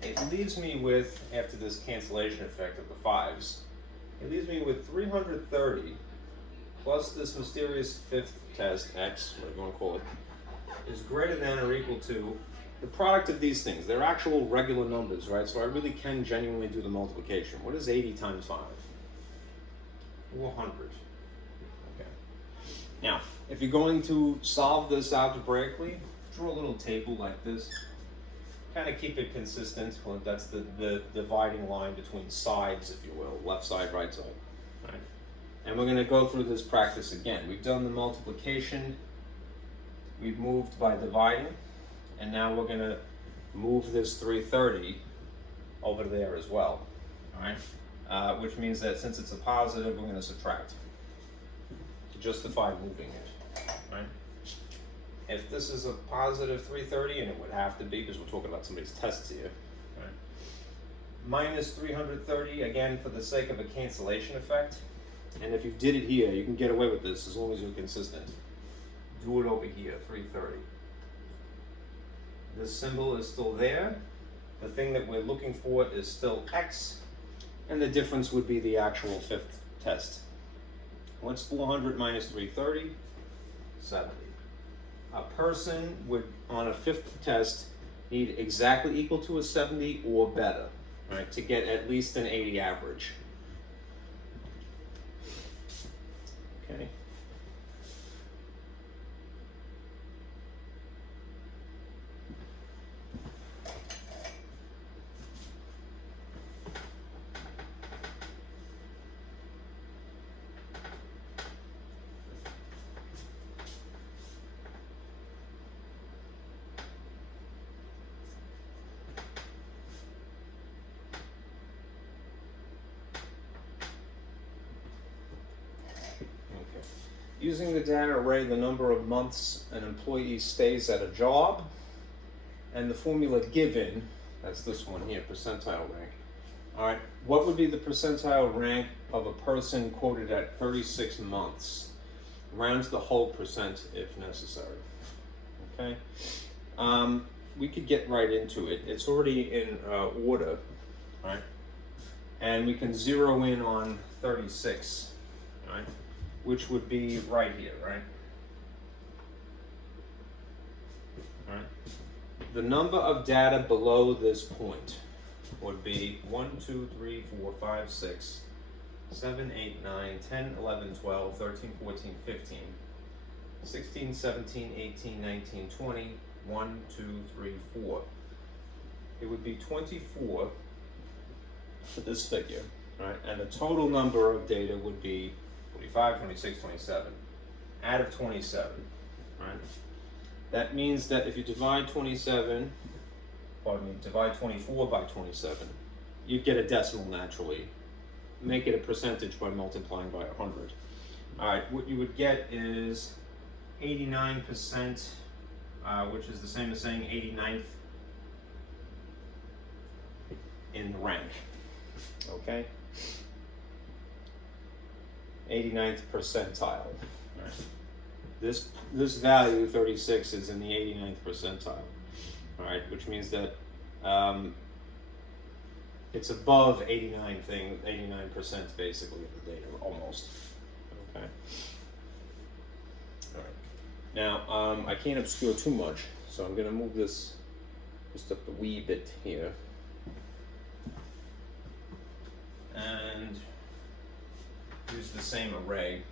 It leaves me with, after this cancellation effect of the 5s, it leaves me with 330 plus this mysterious fifth test, x, whatever you want to call it, is greater than or equal to the product of these things. They're actual regular numbers, right? So I really can genuinely do the multiplication. What is 80 times 5? 400. Okay. Now, if you're going to solve this algebraically, draw a little table like this. Kind of keep it consistent. Well, that's the dividing line between sides, if you will, left side, right side. Right? And we're going to go through this practice again. We've done the multiplication, we've moved by dividing, and now we're going to move this 330 over there as well. All right? Which means that since it's a positive, we're going to subtract to justify moving it. Right? If this is a positive 330, and it would have to be because we're talking about somebody's tests here, right? Minus 330, again, for the sake of a cancellation effect. And if you did it here, you can get away with this as long as you're consistent. Do it over here, 330. This symbol is still there. The thing that we're looking for is still x, and the difference would be the actual fifth test. What's 400 minus 330? 70. A person would, on a fifth test, need exactly equal to a 70 or better, right, to get at least an 80 average. Okay. Using the data array, the number of months an employee stays at a job, and the formula given, that's this one here, percentile rank. All right, what would be the percentile rank of a person quoted at 36 months? Round to the whole percent if necessary. Okay, we could get right into it. It's already in order, right? And we can zero in on 36, right? Which would be right here, right? All right. The number of data below this point would be 1, 2, 3, 4, 5, 6, 7, 8, 9, 10, 11, 12, 13, 14, 15, 16, 17, 18, 19, 20, 1, 2, 3, 4. It would be 24 for this figure, right? And the total number of data would be 25, 26, 27, out of 27, right? That means that if you divide 27 divide 24 by 27, you get a decimal naturally. Make it a percentage by multiplying by 100. All right, what you would get is 89%, which is the same as saying 89th in the rank, okay? 89th percentile. Right. This value, 36, is in the 89th percentile, all right, which means that it's above 89% basically of the data, almost, okay? All right. Now, I can't obscure too much, so I'm going to move this just up a wee bit here. And use the same array,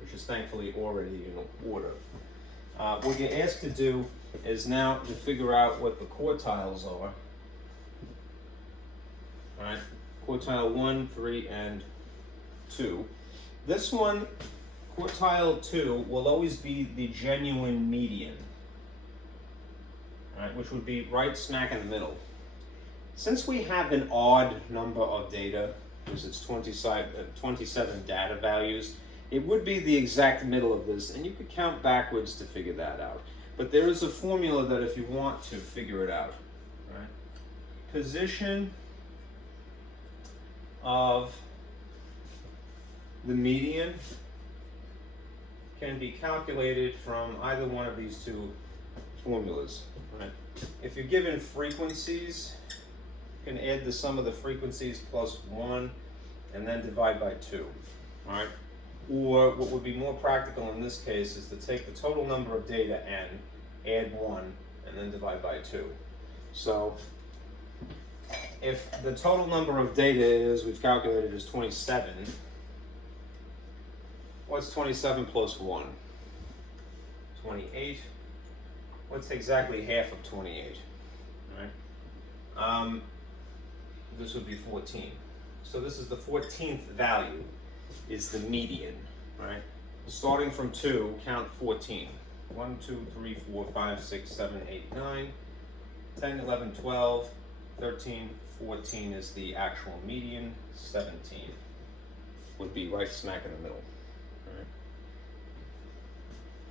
which is thankfully already in order. What you're asked to do is now to figure out what the quartiles are. All right, quartile 1, 3, and 2. This one, quartile 2, will always be the genuine median, all right, which would be right smack in the middle. Since we have an odd number of data, because it's 27 data values, it would be the exact middle of this, and you could count backwards to figure that out. But there is a formula that if you want to figure it out, right? Position of the median can be calculated from either one of these two formulas, right? If you're given frequencies, you can add the sum of the frequencies plus 1 and then divide by 2, all right? Or what would be more practical in this case is to take the total number of data n, add 1, and then divide by 2. So if the total number of data is, we've calculated, is 27, what's 27 plus 1? 28. What's exactly half of 28? All right. This would be 14. So this is the 14th value, is the median, right? Starting from 2, count 14. 1, 2, 3, 4, 5, 6, 7, 8, 9, 10, 11, 12, 13, 14 is the actual median, 17 would be right smack in the middle.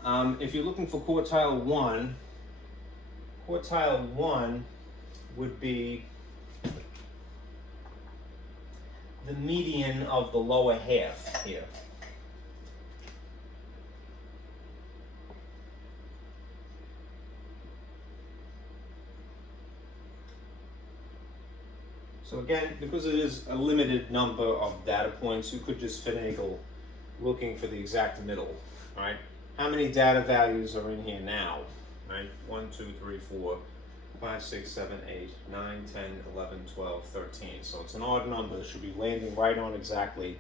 All right. If you're looking for quartile 1 would be the median of the lower half here. So again, because it is a limited number of data points, you could just finagle looking for the exact middle, right? How many data values are in here now, right? 1, 2, 3, 4, 5, 6, 7, 8, 9, 10, 11, 12, 13. So it's an odd number. It should be landing right on exactly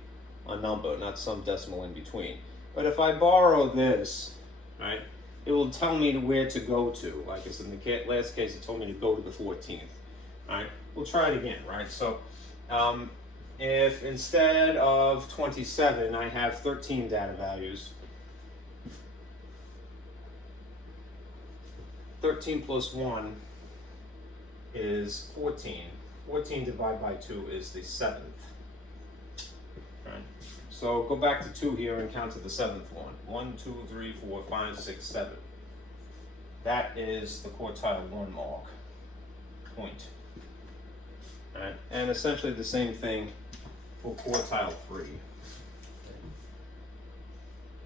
a number, not some decimal in between. But if I borrow this, right, it will tell me where to go to. Like as in the last case, it told me to go to the 14th. All right, we'll try it again, right? So if instead of 27, I have 13 data values, 13 plus 1 is 14. 14 divided by 2 is the 7th. Right? So go back to 2 here and count to the 7th one. 1, 2, 3, 4, 5, 6, 7. That is the quartile 1 mark point. Right? And essentially the same thing for quartile 3.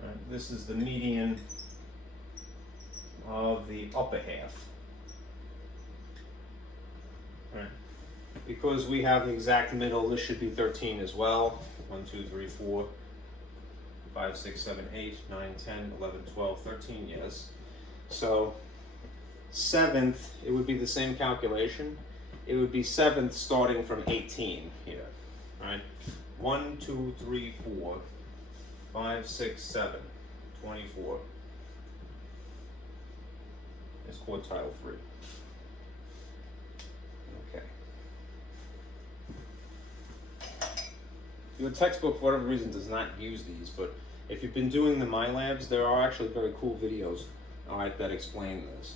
Right? This is the median of the upper half. Right. Because we have the exact middle, this should be 13 as well. 1, 2, 3, 4, 5, 6, 7, 8, 9, 10, 11, 12, 13, yes. So 7th, it would be the same calculation. It would be 7th starting from 18 here, right? 1, 2, 3, 4, 5, 6, 7, 24 is quartile 3. Okay. Your textbook, for whatever reason, does not use these, but if you've been doing the MyLabs, there are actually very cool videos, all right, that explain this.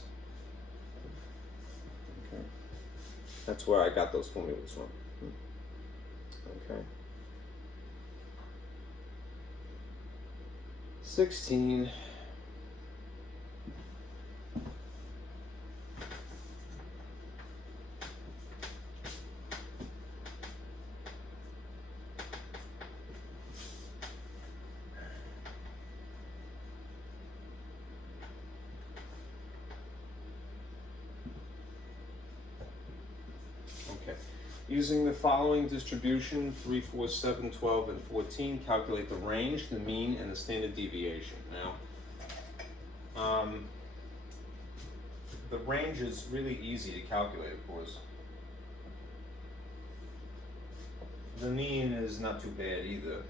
Okay. That's where I got those formulas from. Okay. 16. Okay. Using the following distribution, 3, 4, 7, 12, and 14, calculate the range, the mean, and the standard deviation. Now, the range is really easy to calculate, of course. The mean is not too bad either.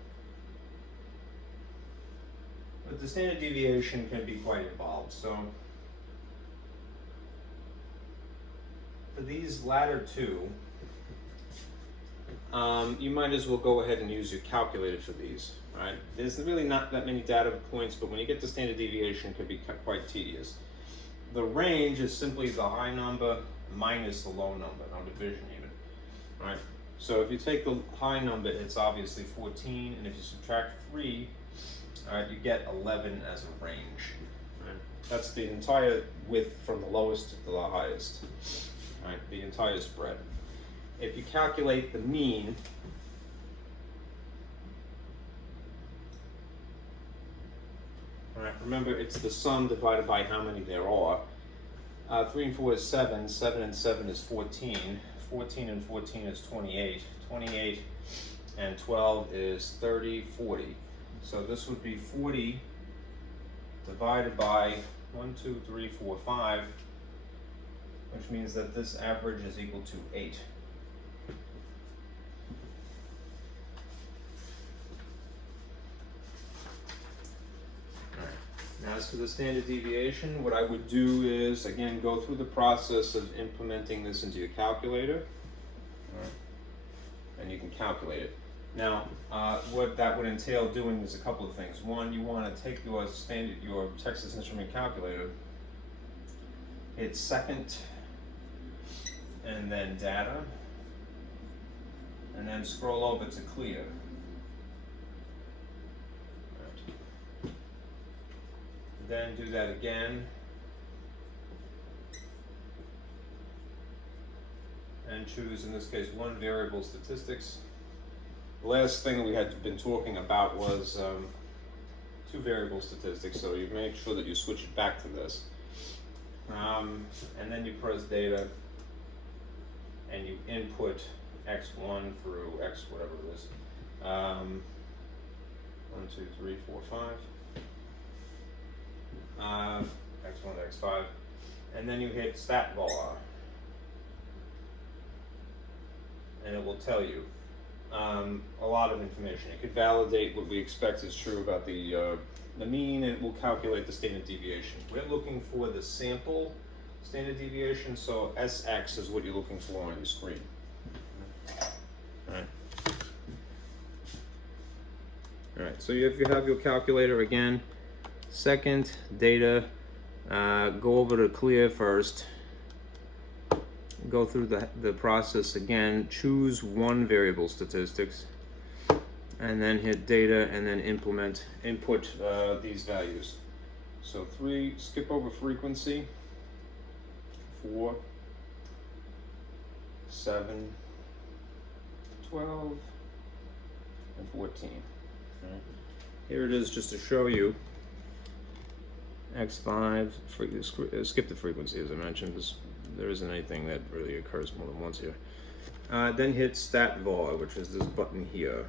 But the standard deviation can be quite involved. So for these latter two, you might as well go ahead and use your calculator for these. Right? There's really not that many data points, but when you get to standard deviation, it can be quite tedious. The range is simply the high number minus the low number, no division even. Right? So if you take the high number, it's obviously 14, and if you subtract 3, all right, you get 11 as a range. Right? That's the entire width from the lowest to the highest. All right, the entire spread. If you calculate the mean, all right, remember it's the sum divided by how many there are. 3 and 4 is 7, 7 and 7 is 14, 14 and 14 is 28, 28 and 12 is 30, 40. So this would be 40 divided by 1, 2, 3, 4, 5, which means that this average is equal to 8. Now, as for the standard deviation, what I would do is, again, go through the process of implementing this into your calculator, and you can calculate it. Now, what that would entail doing is a couple of things. One, you want to take your Texas Instrument calculator, hit second, and then data, and then scroll over to clear. Then do that again, and choose, in this case, one variable statistics. The last thing we had been talking about was 2 variable statistics, so you make sure that you switch it back to this. And then you press data, and you input x1 through x whatever it is. 1, 2, 3, 4, 5. X1 to X5, and then you hit stat var, and it will tell you a lot of information. It could validate what we expect is true about the mean, and it will calculate the standard deviation. We're looking for the sample standard deviation, so SX is what you're looking for on your screen. All right, so if you have your calculator again, second, data, go over to clear first, go through the process again, choose one variable statistics, and then hit data, and then input these values. So 3, skip over frequency, 4, 7, 12, and 14. Right. Here it is just to show you. X5, skip the frequency as I mentioned, because there isn't anything that really occurs more than once here. Then hit stat var, which is this button here.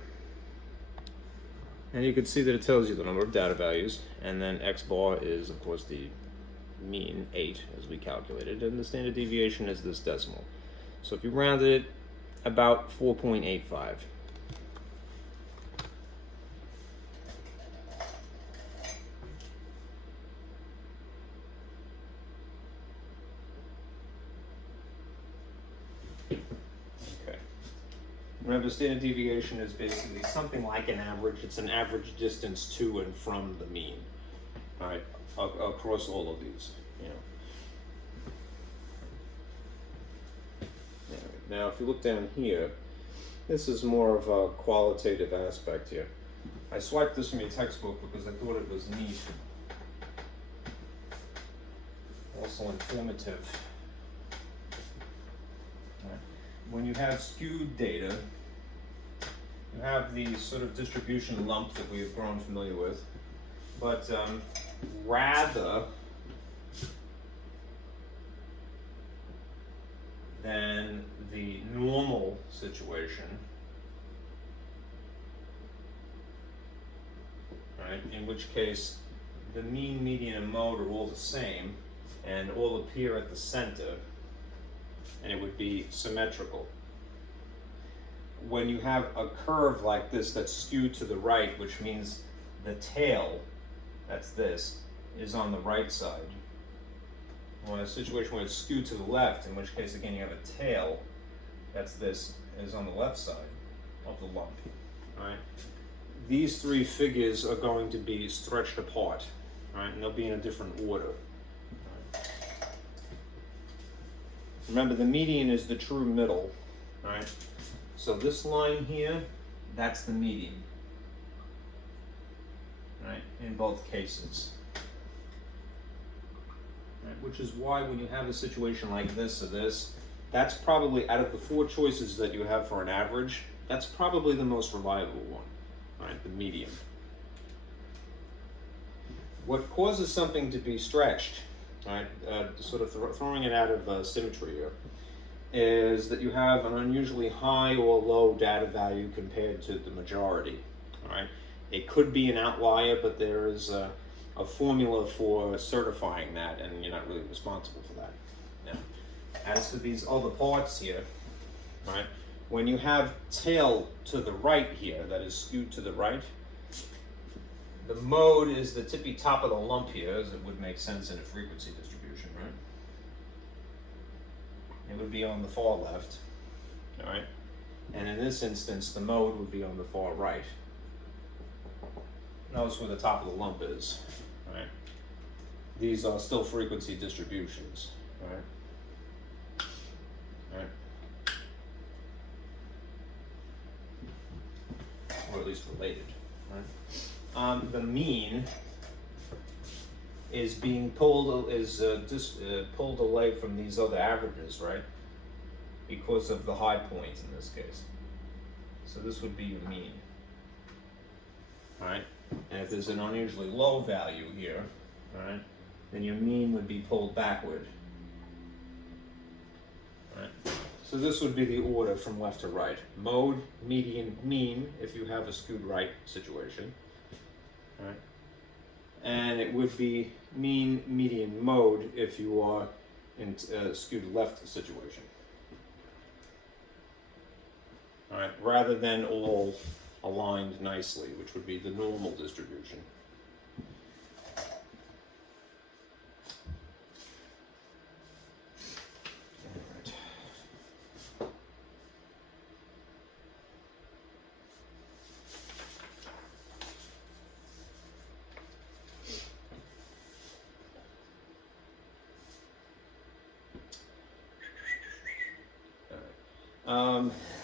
And you can see that it tells you the number of data values, and then X bar is, of course, the mean, 8, as we calculated, and the standard deviation is this decimal. So if you rounded it, about 4.85. Remember, standard deviation is basically something like an average. It's an average distance to and from the mean, all right, across all of these, you know. There we go. Now, if you look down here, this is more of a qualitative aspect here. I swiped this from your textbook because I thought it was neat. Also informative. Right. When you have skewed data, you have the sort of distribution lump that we have grown familiar with, but rather than the normal situation, right, in which case the mean, median, and mode are all the same and all appear at the center, and it would be symmetrical. When you have a curve like this that's skewed to the right, which means the tail, that's this, is on the right side. Or a situation where it's skewed to the left, in which case again you have a tail, that's this, is on the left side of the lump. Right? These three figures are going to be stretched apart, right? And they'll be in a different order. Right? Remember, the median is the true middle, right? So this line here, that's the median, right, in both cases. Right, which is why when you have a situation like this or this, that's probably, out of the four choices that you have for an average, that's probably the most reliable one, right, the median. What causes something to be stretched, right, sort of throwing it out of symmetry here, is that you have an unusually high or low data value compared to the majority. All right, it could be an outlier, but there is a formula for certifying that, and you're not really responsible for that. Now, as for these other parts here, right, when you have tail to the right here, that is skewed to the right, the mode is the tippy top of the lump here, as it would make sense in a frequency distribution, right? It would be on the far left, all right? And in this instance, the mode would be on the far right. Notice where the top of the lump is, right? These are still frequency distributions, right? All right? Or at least related, right? The mean is being pulled pulled away from these other averages, right? Because of the high point in this case. So this would be your mean, all right? And if there's an unusually low value here, all right, then your mean would be pulled backward, all right? So this would be the order from left to right: mode, median, mean, if you have a skewed right situation, all right? And it would be mean, median, mode if you are in a skewed left situation. All right, rather than all aligned nicely, which would be the normal distribution.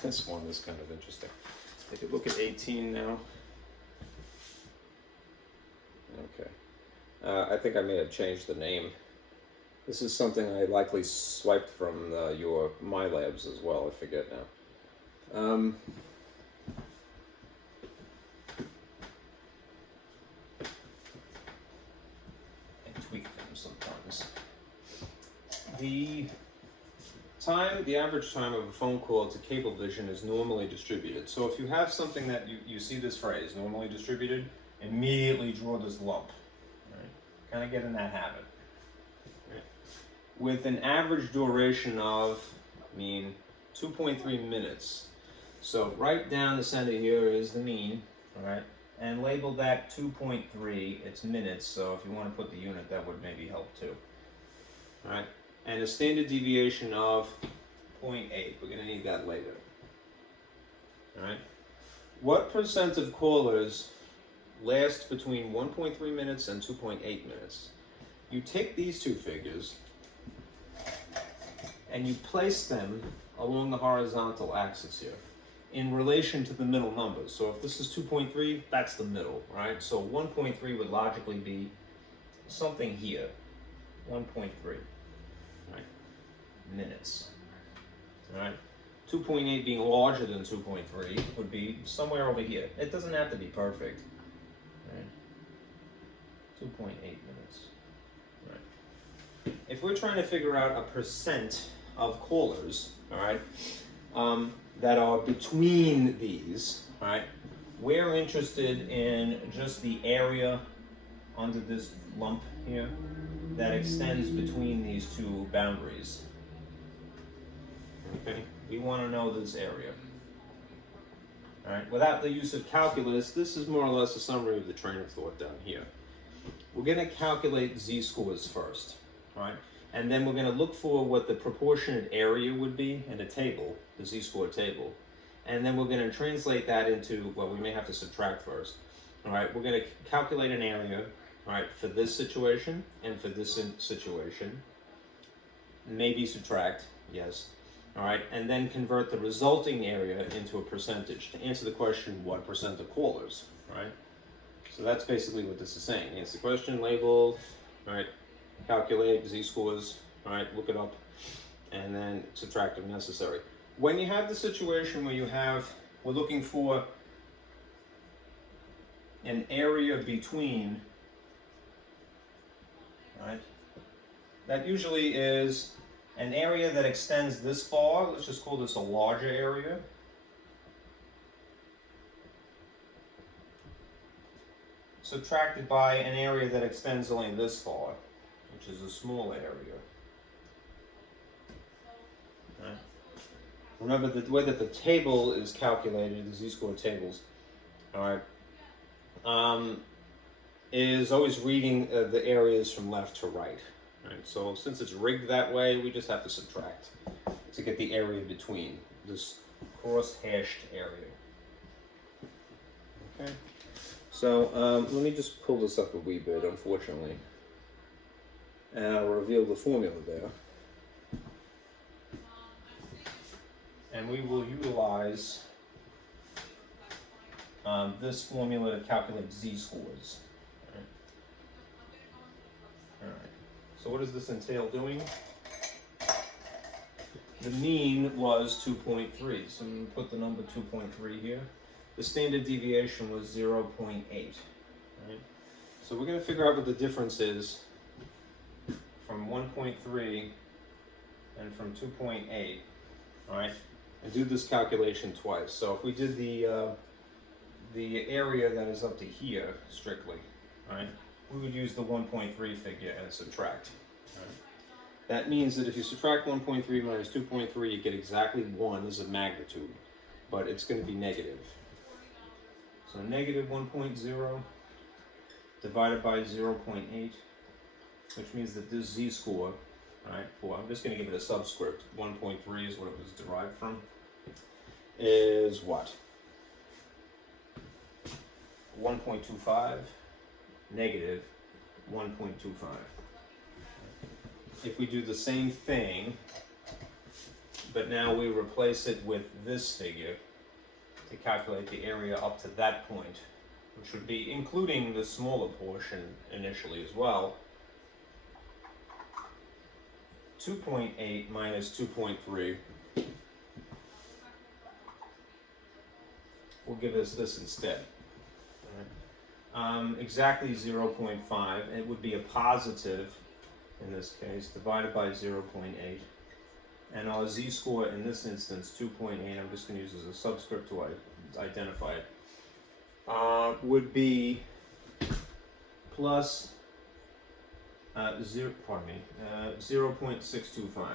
This one is kind of interesting. Take a look at 18 now. Okay. I think I may have changed the name. This is something I likely swiped from your My Labs as well. I forget now. I tweak them sometimes. The average time of a phone call to Cablevision is normally distributed. So if you have something that you see this phrase, normally distributed, immediately draw this lump. Right? Kind of get in that habit. Right? With an average duration of, 2.3 minutes. So right down the center here is the mean, all right? And label that 2.3, it's minutes, so if you want to put the unit, that would maybe help too. All right? And a standard deviation of 0.8. We're going to need that later. All right. What percent of callers last between 1.3 minutes and 2.8 minutes? You take these two figures and you place them along the horizontal axis here in relation to the middle numbers. So if this is 2.3, that's the middle, right? So 1.3 would logically be something here, 1.3, right? Minutes, all right? 2.8 being larger than 2.3 would be somewhere over here. It doesn't have to be perfect, right? 2.8 minutes, right? If we're trying to figure out a percent of callers, all right, that are between these, all right, we're interested in just the area under this lump here that extends between these two boundaries. Okay, we want to know this area. All right, without the use of calculus, this is more or less a summary of the train of thought down here. We're going to calculate z-scores first, all right? And then we're going to look for what the proportionate area would be in a table, the z-score table. And then we're going to translate that into, well, we may have to subtract first. All right, we're going to calculate an area, all right, for this situation and for this situation. Maybe subtract, yes. All right, and then convert the resulting area into a percentage to answer the question, what percent of callers, right? So that's basically what this is saying. Answer the question, label, all right, calculate z-scores, all right, look it up, and then subtract if necessary. When you have the situation where we're looking for an area between, right, that usually is an area that extends this far. Let's just call this a larger area. Subtracted by an area that extends only this far, which is a small area. Right. Remember the way that the table is calculated, the z-score tables, all right, is always reading the areas from left to right. Right, so since it's rigged that way, we just have to subtract to get the area between this cross-hashed area. Okay, so let me just pull this up a wee bit, unfortunately, and I'll reveal the formula there. And we will utilize this formula to calculate z-scores. So what does this entail doing? The mean was 2.3, so we put the number 2.3 here. The standard deviation was 0.8, right? So we're going to figure out what the difference is from 1.3 and from 2.8, all right? And do this calculation twice. So if we did the area that is up to here strictly, all right? We would use the 1.3 figure and subtract. Right. That means that if you subtract 1.3 minus 2.3, you get exactly 1 as a magnitude, but it's going to be negative. So negative 1.0 divided by 0.8, which means that this z-score, right, I'm just going to give it a subscript, 1.3 is what it was derived from, is what? 1.25. Negative 1.25. If we do the same thing, but now we replace it with this figure to calculate the area up to that point, which would be including the smaller portion initially as well, 2.8 minus 2.3 will give us this instead. Exactly 0.5, and it would be a positive in this case, divided by 0.8. And our z-score in this instance, 2.8, I'm just going to use as a subscript to identify it, would be plus 0.625.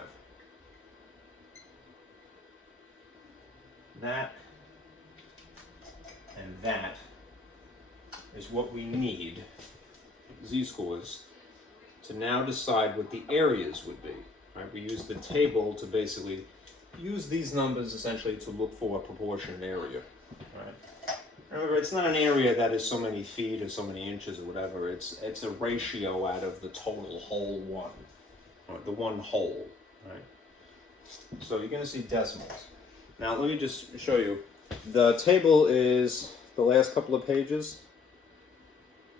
That and that is what we need, z-scores, to now decide what the areas would be. Right? We use the table to basically use these numbers essentially to look for a proportionate area. Right? Remember, it's not an area that is so many feet or so many inches or whatever. It's a ratio out of the total whole one, or the one whole. Right? So you're going to see decimals. Now let me just show you. The table is the last couple of pages.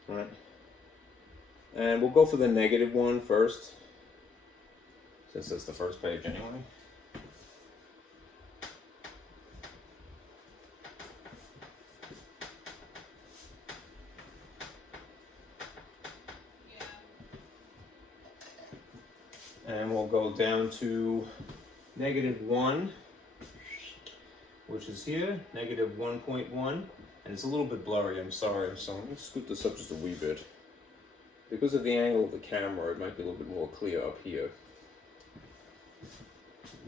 All right. And we'll go for the negative one first, since it's the first page anyway. And we'll go down to -1, which is here, -1.1. And it's a little bit blurry, I'm sorry. So I'm going to scoot this up just a wee bit. Because of the angle of the camera, it might be a little bit more clear up here.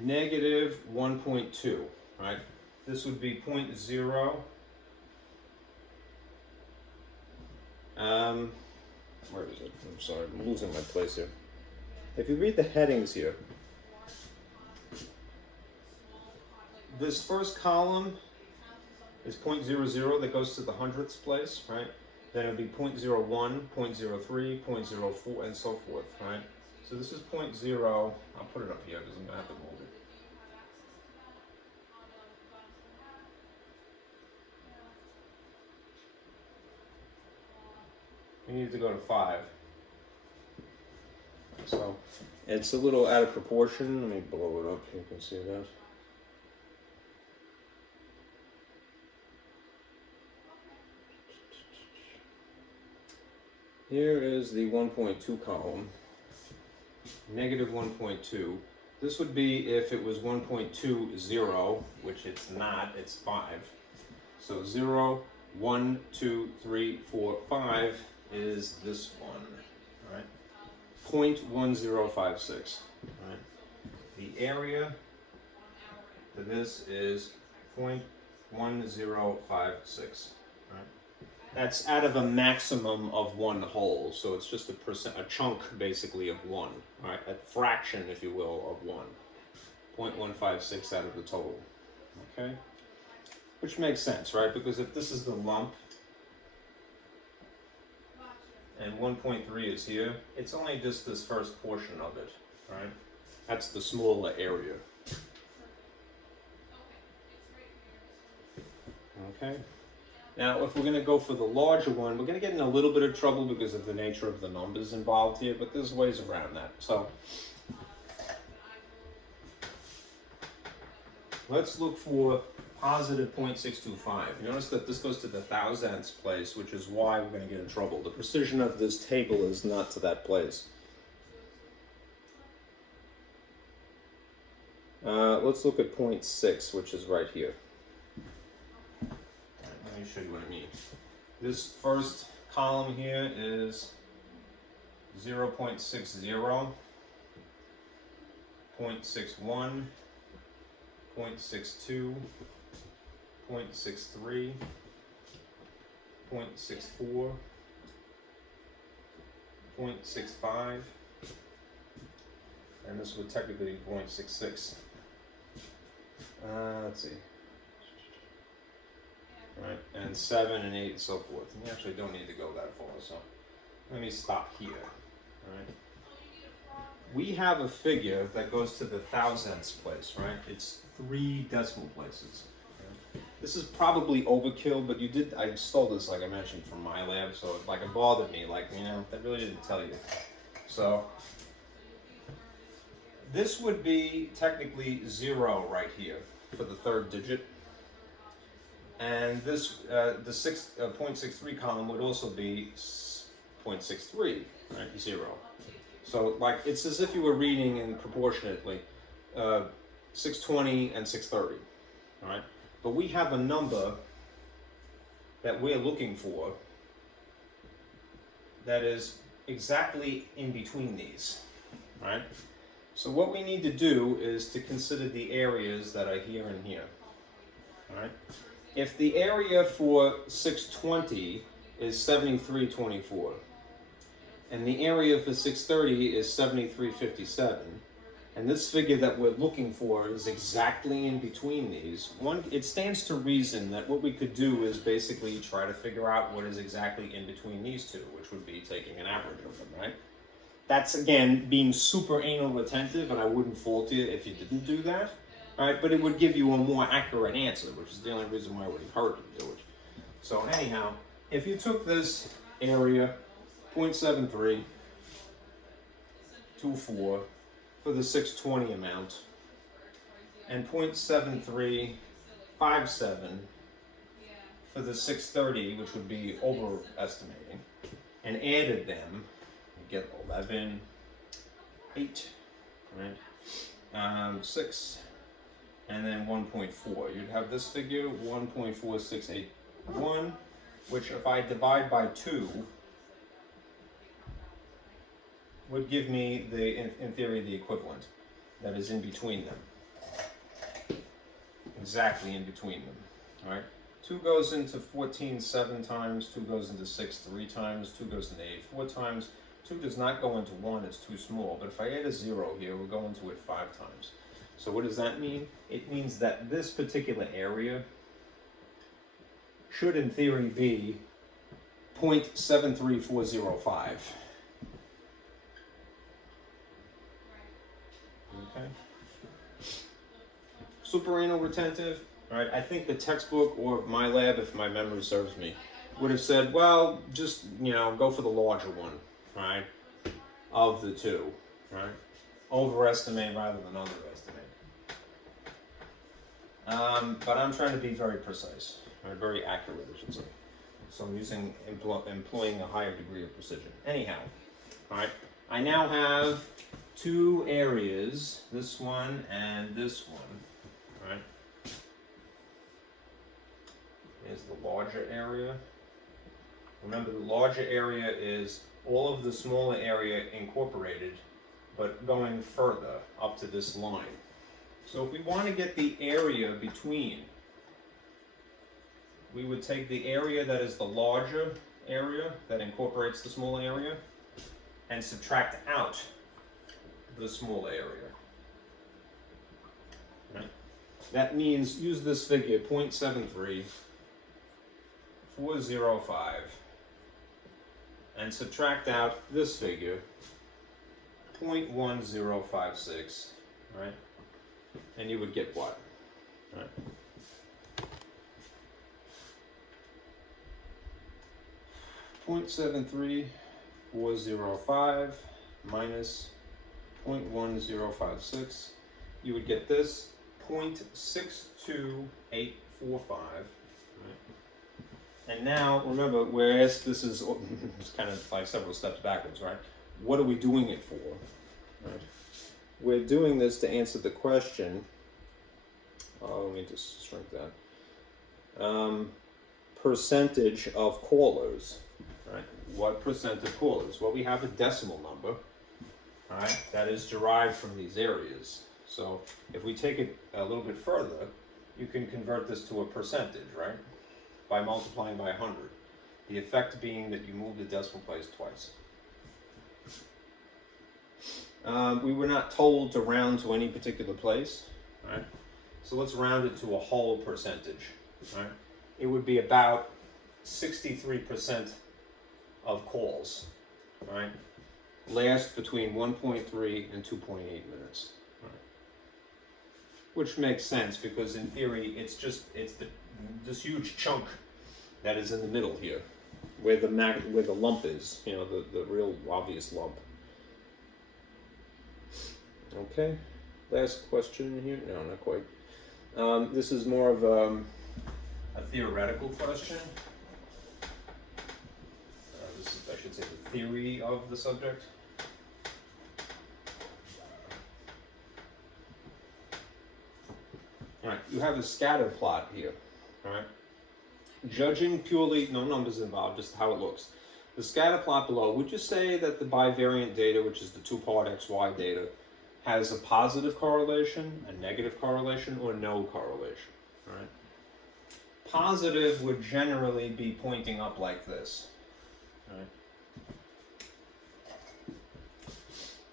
-1.2, right? This would be 0.0. Where is it? I'm sorry, I'm losing my place here. If you read the headings here, this first column is 0.00 that goes to the hundredths place, right? Then it would be 0.01, 0.03, 0.04, and so forth, right? So this is 0.0. I'll put it up here because I'm going to have to move it. We need to go to 5. So it's a little out of proportion. Let me blow it up. You can see that. Here is the 1.2 column, -1.2. This would be if it was 1.20, which it's not, it's 5. So 0, 1, 2, 3, 4, 5 is this one, right? 0.1056, right? The area for this is 0.1056, right? That's out of a maximum of 1 whole, so it's just a chunk basically of 1, right? A fraction, if you will, of 1. 0.156 out of the total, okay? Which makes sense, right? Because if this is the lump, and 1.3 is here, it's only just this first portion of it, right? That's the smaller area. Okay? Now, if we're going to go for the larger one, we're going to get in a little bit of trouble because of the nature of the numbers involved here, but there's ways around that. So, let's look for positive 0.625. Notice that this goes to the thousandths place, which is why we're going to get in trouble. The precision of this table is not to that place. Let's look at 0.6, which is right here. Let me show you what I mean. This first column here is 0.60, 0.61, 0.62, 0.63, 0.64, 0.65, and this would technically be 0.66. Let's see. Right, and 7 and 8 and so forth. And you actually don't need to go that far, so let me stop here. All right. We have a figure that goes to the thousandths place, right? It's 3 decimal places. Okay? This is probably overkill, but I stole this, like I mentioned, from my lab, so it bothered me, that really didn't tell you. So this would be technically 0 right here for the third digit. And this, the 0.63 column would also be 0.63, right? 0. So, it's as if you were reading in proportionately 620 and 630, all right? But we have a number that we're looking for that is exactly in between these, right? So what we need to do is to consider the areas that are here and here, all right? If the area for 620 is 7324, and the area for 630 is 7357, and this figure that we're looking for is exactly in between these, it stands to reason that what we could do is basically try to figure out what is exactly in between these two, which would be taking an average of them, right? That's, again, being super anal retentive, and I wouldn't fault you if you didn't do that. All right, but it would give you a more accurate answer, which is the only reason why I would encourage you to do it. So anyhow, if you took this area, 0.7324 for the 620 amount, and 0.7357 for the 630, which would be overestimating, and added them, you get 11, 8, right? 6, and then 1.4. You'd have this figure, 1.4681, which if I divide by 2, would give me, in theory, the equivalent that is in between them. Exactly in between them, all right? 2 goes into 14 7 times, 2 goes into 6 3 times, 2 goes into 8 4 times, 2 does not go into 1, it's too small, but if I add a 0 here, we'll go into it 5 times. So what does that mean? It means that this particular area should in theory be 0.73405. Okay. Super anal retentive, all right? I think the textbook or my lab, if my memory serves me, would have said, well, just, go for the larger one, right? Of the two, right? Overestimate rather than underestimate. But I'm trying to be very precise, or very accurate, I should say. So I'm employing a higher degree of precision. Anyhow, all right, I now have 2 areas, this one and this one, right? Here's the larger area. Remember, the larger area is all of the smaller area incorporated, but going further up to this line. So if we want to get the area between, we would take the area that is the larger area that incorporates the small area and subtract out the small area. Right? That means use this figure, 0.73405, and subtract out this figure, 0.1056, right? And you would get what? Right? .73405 minus 0.1056. You would get this 0.62845. Right? And now remember, whereas this is it's kind of like several steps backwards, right? What are we doing it for? Right? We're doing this to answer the question. Let me just shrink that. Percentage of callers. Right? What percent of callers? Well, we have a decimal number, right, that is derived from these areas. So if we take it a little bit further, you can convert this to a percentage, right, by multiplying by 100. The effect being that you move the decimal place twice. We were not told to round to any particular place, right? So let's round it to a whole percentage, right? It would be about 63% of calls, right, last between 1.3 and 2.8 minutes, right? Which makes sense because in theory it's this huge chunk that is in the middle here, where the lump is, the real obvious lump. Okay, last question here. No, not quite. This is more of a theoretical question. I should say the theory of the subject. All right, you have a scatter plot here. All right, judging purely, no numbers involved, just how it looks. The scatter plot below, would you say that the bivariant data, which is the 2-part XY data, has a positive correlation, a negative correlation, or no correlation? All right. Positive would generally be pointing up like this. Right.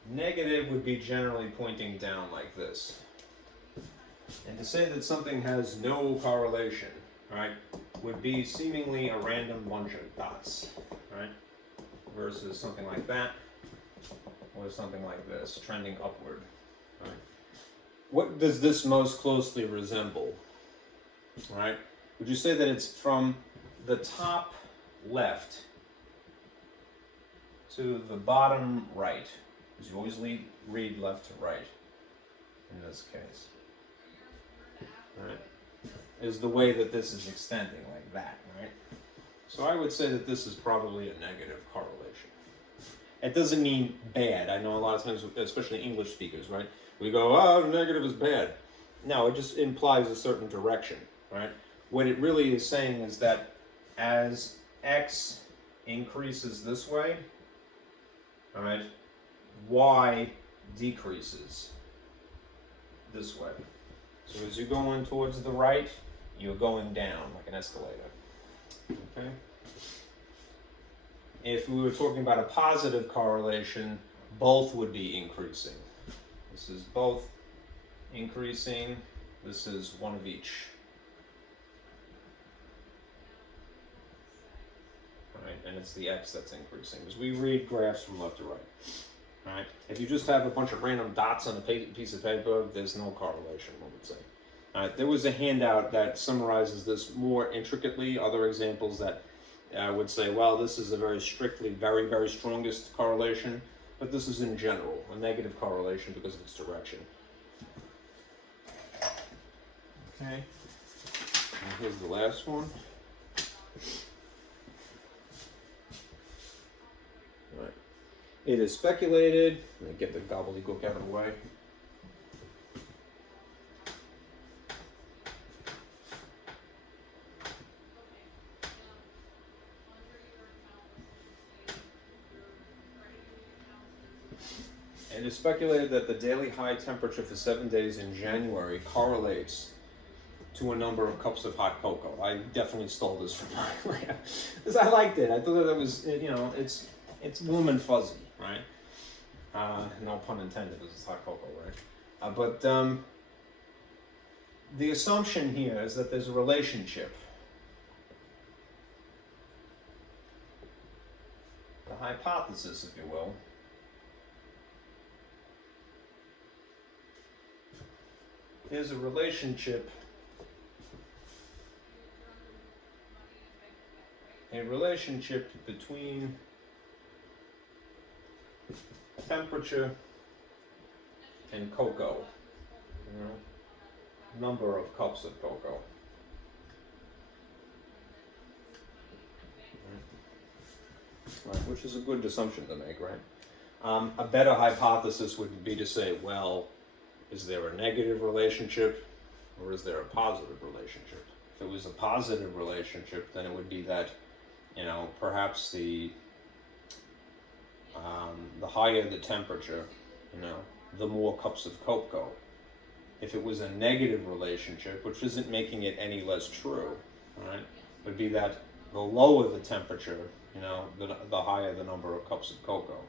Negative would be generally pointing down like this. And to say that something has no correlation, right, would be seemingly a random bunch of dots, right, versus something like that, or something like this, trending upward. Right? What does this most closely resemble? Right? Would you say that it's from the top left to the bottom right? Because you always read left to right in this case. Right? Is the way that this is extending like that, right? So I would say that this is probably a negative correlation. It doesn't mean bad. I know a lot of times, especially English speakers, right? We go, oh, negative is bad. No, it just implies a certain direction, right? What it really is saying is that as x increases this way, all right, y decreases this way. So as you're going towards the right, you're going down like an escalator. Okay. If we were talking about a positive correlation, both would be increasing. This is both increasing. This is one of each. All right, and it's the x that's increasing. As we read graphs from left to right. All right. If you just have a bunch of random dots on a piece of paper, there's no correlation, one would say. All right. There was a handout that summarizes this more intricately. Other examples that would say, well, this is a very strictly, very, very strongest correlation, but this is in general a negative correlation because of its direction. Okay. And here's the last one. All right. It is speculated. Let me get the gobbledygook out of the way. It is speculated that the daily high temperature for 7 days in January correlates to a number of cups of hot cocoa. I definitely stole this from my lab because I liked it. I thought that was, you know, it's warm and fuzzy, right? No pun intended, this is hot cocoa, right? But the assumption here is that there's a relationship. The hypothesis, if you will, is a relationship between temperature and cocoa, you know, number of cups of cocoa. Right, which is a good assumption to make, right? A better hypothesis would be to say, well, is there a negative relationship or is there a positive relationship? If it was a positive relationship, then it would be that, you know, perhaps the higher the temperature, you know, the more cups of cocoa. If it was a negative relationship, which isn't making it any less true, right, would be that the lower the temperature, you know, the higher the number of cups of cocoa.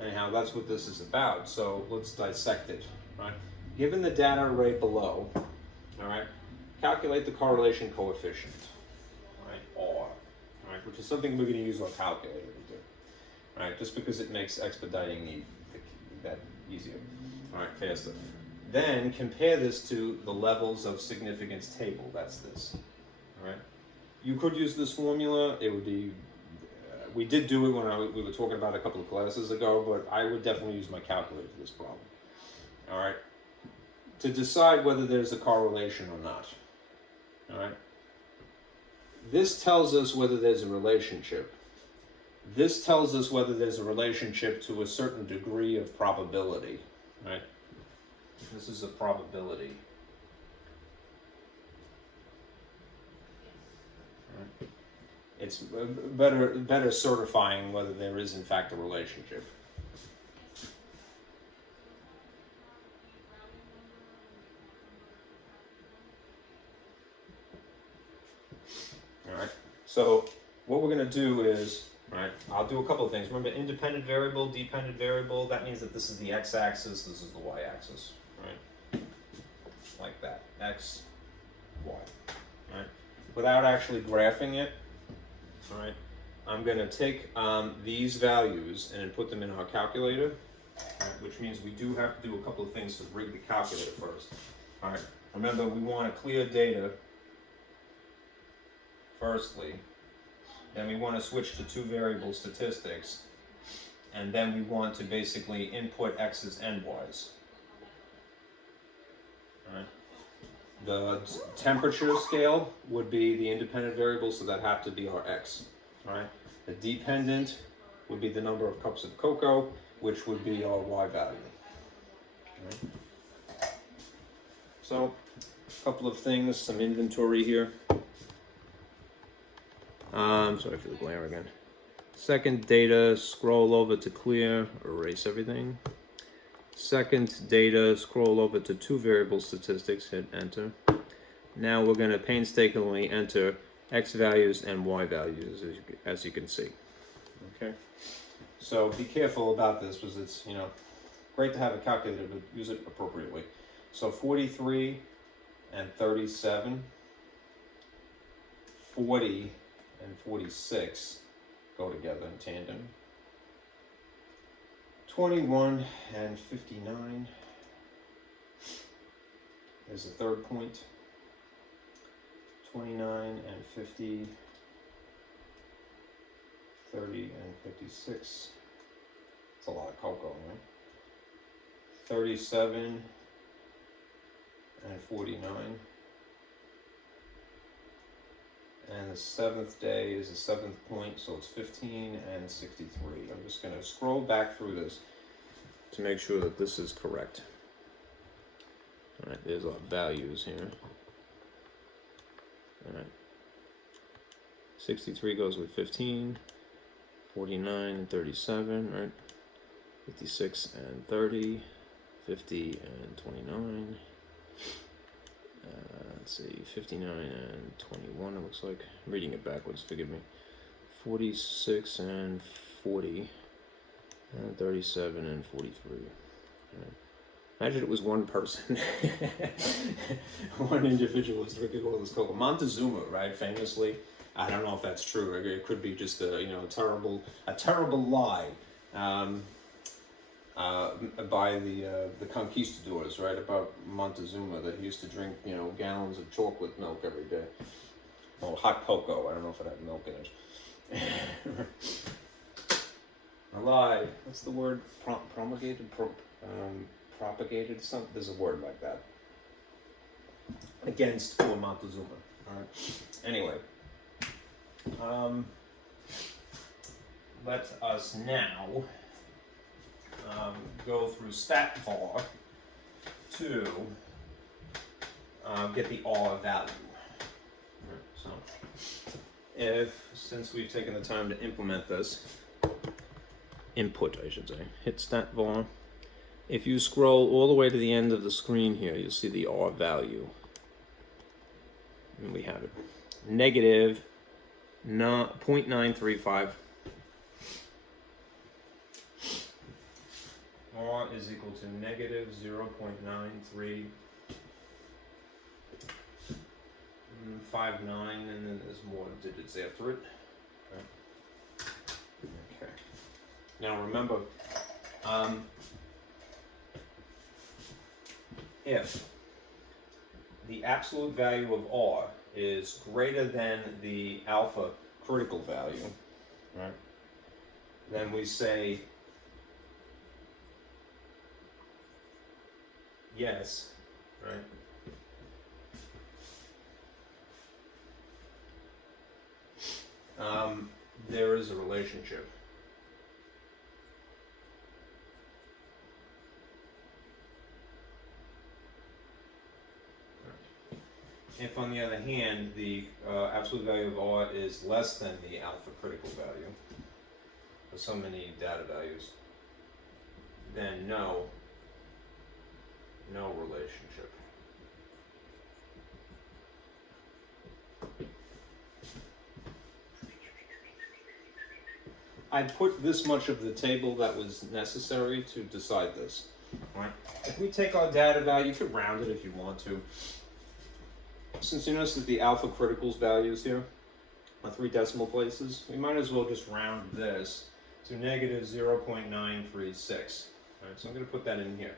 Anyhow, that's what this is about. So let's dissect it. Right? Given the data array below, all right, calculate the correlation coefficient, right, R, all right, which is something we're going to use our calculator to do, right, just because it makes expediting that easier, all right, faster. Then compare this to the levels of significance table. That's this, all right. You could use this formula. It would be, we did do it when we were talking about a couple of classes ago, but I would definitely use my calculator for this problem. All right, to decide whether there's a correlation or not. All right, this tells us whether there's a relationship. This tells us whether there's a relationship to a certain degree of probability. Right, this is a probability. Right. It's better certifying whether there is in fact a relationship. Alright, so what we're going to do is, right, I'll do a couple of things. Remember, independent variable, dependent variable, that means that this is the x-axis, this is the y-axis, right? Like that, x, y, right? Without actually graphing it, all right, I'm going to take these values and then put them in our calculator, right, which means we do have to do a couple of things to rig the calculator first. All right, remember we want to clear data firstly, then we want to switch to two variable statistics, and then we want to basically input x's and y's. All right. The temperature scale would be the independent variable, so that have to be our x. All right. The dependent would be the number of cups of cocoa, which would be our y value. All right. So, a couple of things, some inventory here. Sorry for the glare again. Second data, scroll over to clear, erase everything. Second data, scroll over to two variable statistics, hit enter. Now we're going to painstakingly enter x values and y values, as you can see. Okay. So be careful about this, because it's, you know, great to have a calculator, but use it appropriately. So 43 and 37, 40 and 46 go together in tandem. 21 and 59 is the third point. 29 and 50, 30 and 56. It's a lot of cocoa, right? 37 and 49. And the seventh day is the seventh point, so it's 15 and 63. I'm just going to scroll back through this to make sure that this is correct. All right, there's our values here. All right. 63 goes with 15, 49 and 37, right? 56 and 30, 50 and 29. Let's see, 59 and 21, it looks like. I'm reading it backwards, forgive me. 46 and 40, and 37 and 43. Right. Imagine it was one person, one individual was drinking all this cocoa. Montezuma, right, famously, I don't know if that's true. It could be just a, you know, a terrible lie. By the conquistadors, right, about Montezuma, that he used to drink, you know, gallons of chocolate milk every day. Well, hot cocoa, I don't know if it had milk in it. A lie, what's the word? Promulgated? Propagated? There's a word like that. Against poor Montezuma, alright? Anyway. Let us now go through StatVar to get the R value. So, since we've taken the time to implement this, input I should say, hit StatVar. If you scroll all the way to the end of the screen here, you'll see the R value. And we have it. Negative 0.935. R is equal to negative 0.9359, and then there's more digits after it. Okay. Now remember, if the absolute value of R is greater than the alpha critical value, right, then we say yes, right? There is a relationship. If, on the other hand, the absolute value of R is less than the alpha critical value, for so many data values, then no relationship. I put this much of the table that was necessary to decide this. Right? If we take our data value, you could round it if you want to. Since you notice that the alpha criticals values here or 3 decimal places, we might as well just round this to negative 0.936. All right, so I'm going to put that in here.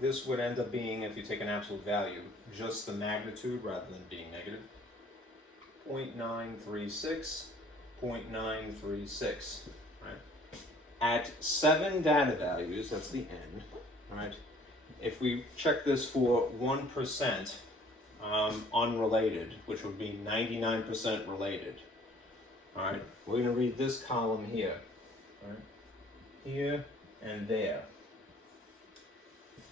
This would end up being, if you take an absolute value, just the magnitude rather than being negative. 0.936, 0.936, right? At 7 data values, that's the n, right? If we check this for 1% unrelated, which would be 99% related, all right? We're going to read this column here, right? Here and there.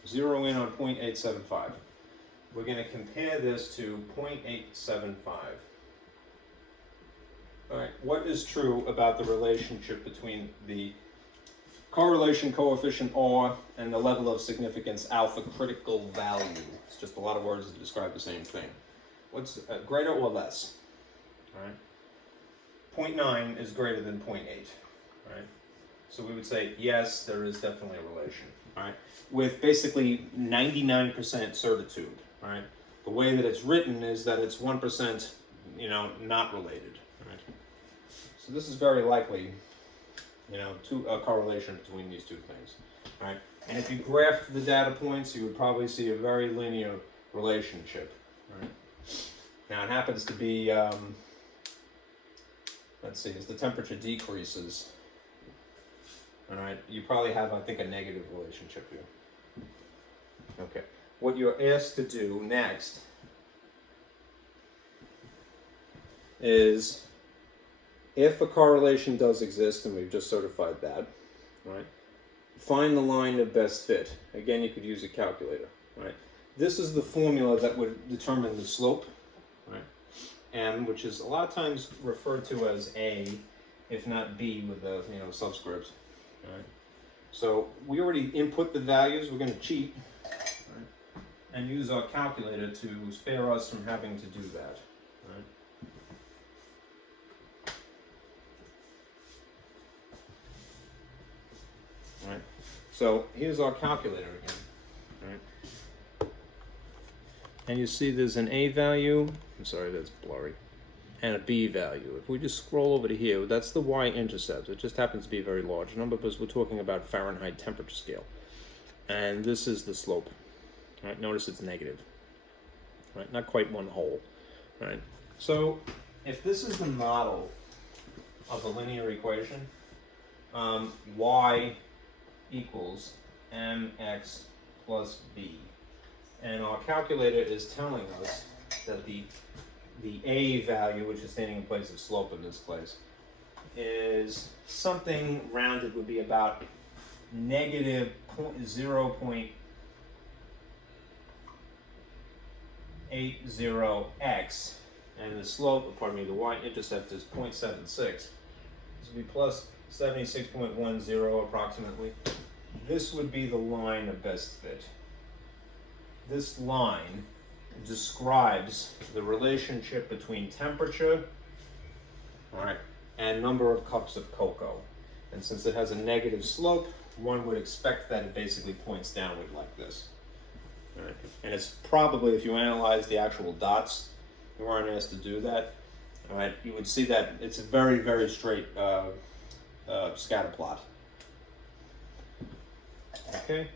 Zero in on 0.875. We're going to compare this to 0.875. All right, what is true about the relationship between the correlation coefficient R and the level of significance alpha critical value? It's just a lot of words to describe the same thing. What's greater or less? All right. 0.9 is greater than 0.8. Right. So we would say yes, there is definitely a relation. All right. With basically 99% certitude. Right. The way that it's written is that it's 1%, not related. Right. So this is very likely, to a correlation between these two things, right? And if you graphed the data points, you would probably see a very linear relationship, right? Now it happens to be, let's see, as the temperature decreases, all right, you probably have, I think, a negative relationship here. Okay, what you're asked to do next is, if a correlation does exist, and we've just certified that, right? Find the line of best fit. Again, you could use a calculator, right? This is the formula that would determine the slope, right? M, which is a lot of times referred to as A, if not B with a subscript, right? So we already input the values. We're going to cheat, right? And use our calculator to spare us from having to do that, right? Right. So here's our calculator again. Right. And you see there's an A value, I'm sorry, that's blurry, and a B value. If we just scroll over to here, that's the y-intercept. It just happens to be a very large number because we're talking about Fahrenheit temperature scale. And this is the slope. Right. Notice it's negative. Right. Not quite one whole. Right. So if this is the model of a linear equation, y equals mx plus b, and our calculator is telling us that the a value, which is standing in place of slope in this place, is something rounded would be about negative 0.80x, and the slope, the y-intercept is 0.76. This would be plus 76.10 approximately. This would be the line of best fit. This line describes the relationship between temperature, all right, and number of cups of cocoa. And since it has a negative slope, one would expect that it basically points downward like this. All right. And it's probably, if you analyze the actual dots, you weren't asked to do that, all right, you would see that it's a very, very straight scatter plot. Okay,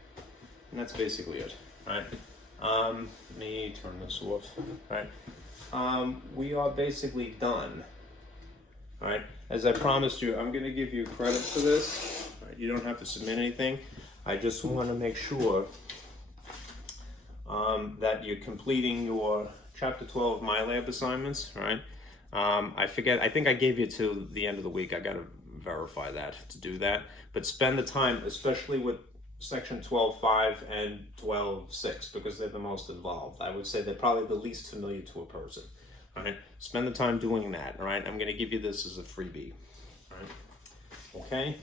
and that's basically it, right? Let me turn this off, right? We are basically done, all right? As I promised you, I'm going to give you credit for this. Right? You don't have to submit anything. I just want to make sure that you're completing your Chapter 12 MyLab assignments, right? I think I gave you to the end of the week. I got to verify that to do that. But spend the time, especially with section 12.5 and 12.6, because they're the most involved. I would say they're probably the least familiar to a person. All right, spend the time doing that. All right, I'm going to give you this as a freebie. All right, okay.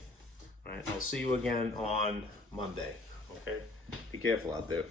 All right, I'll see you again on Monday. Okay, be careful out there.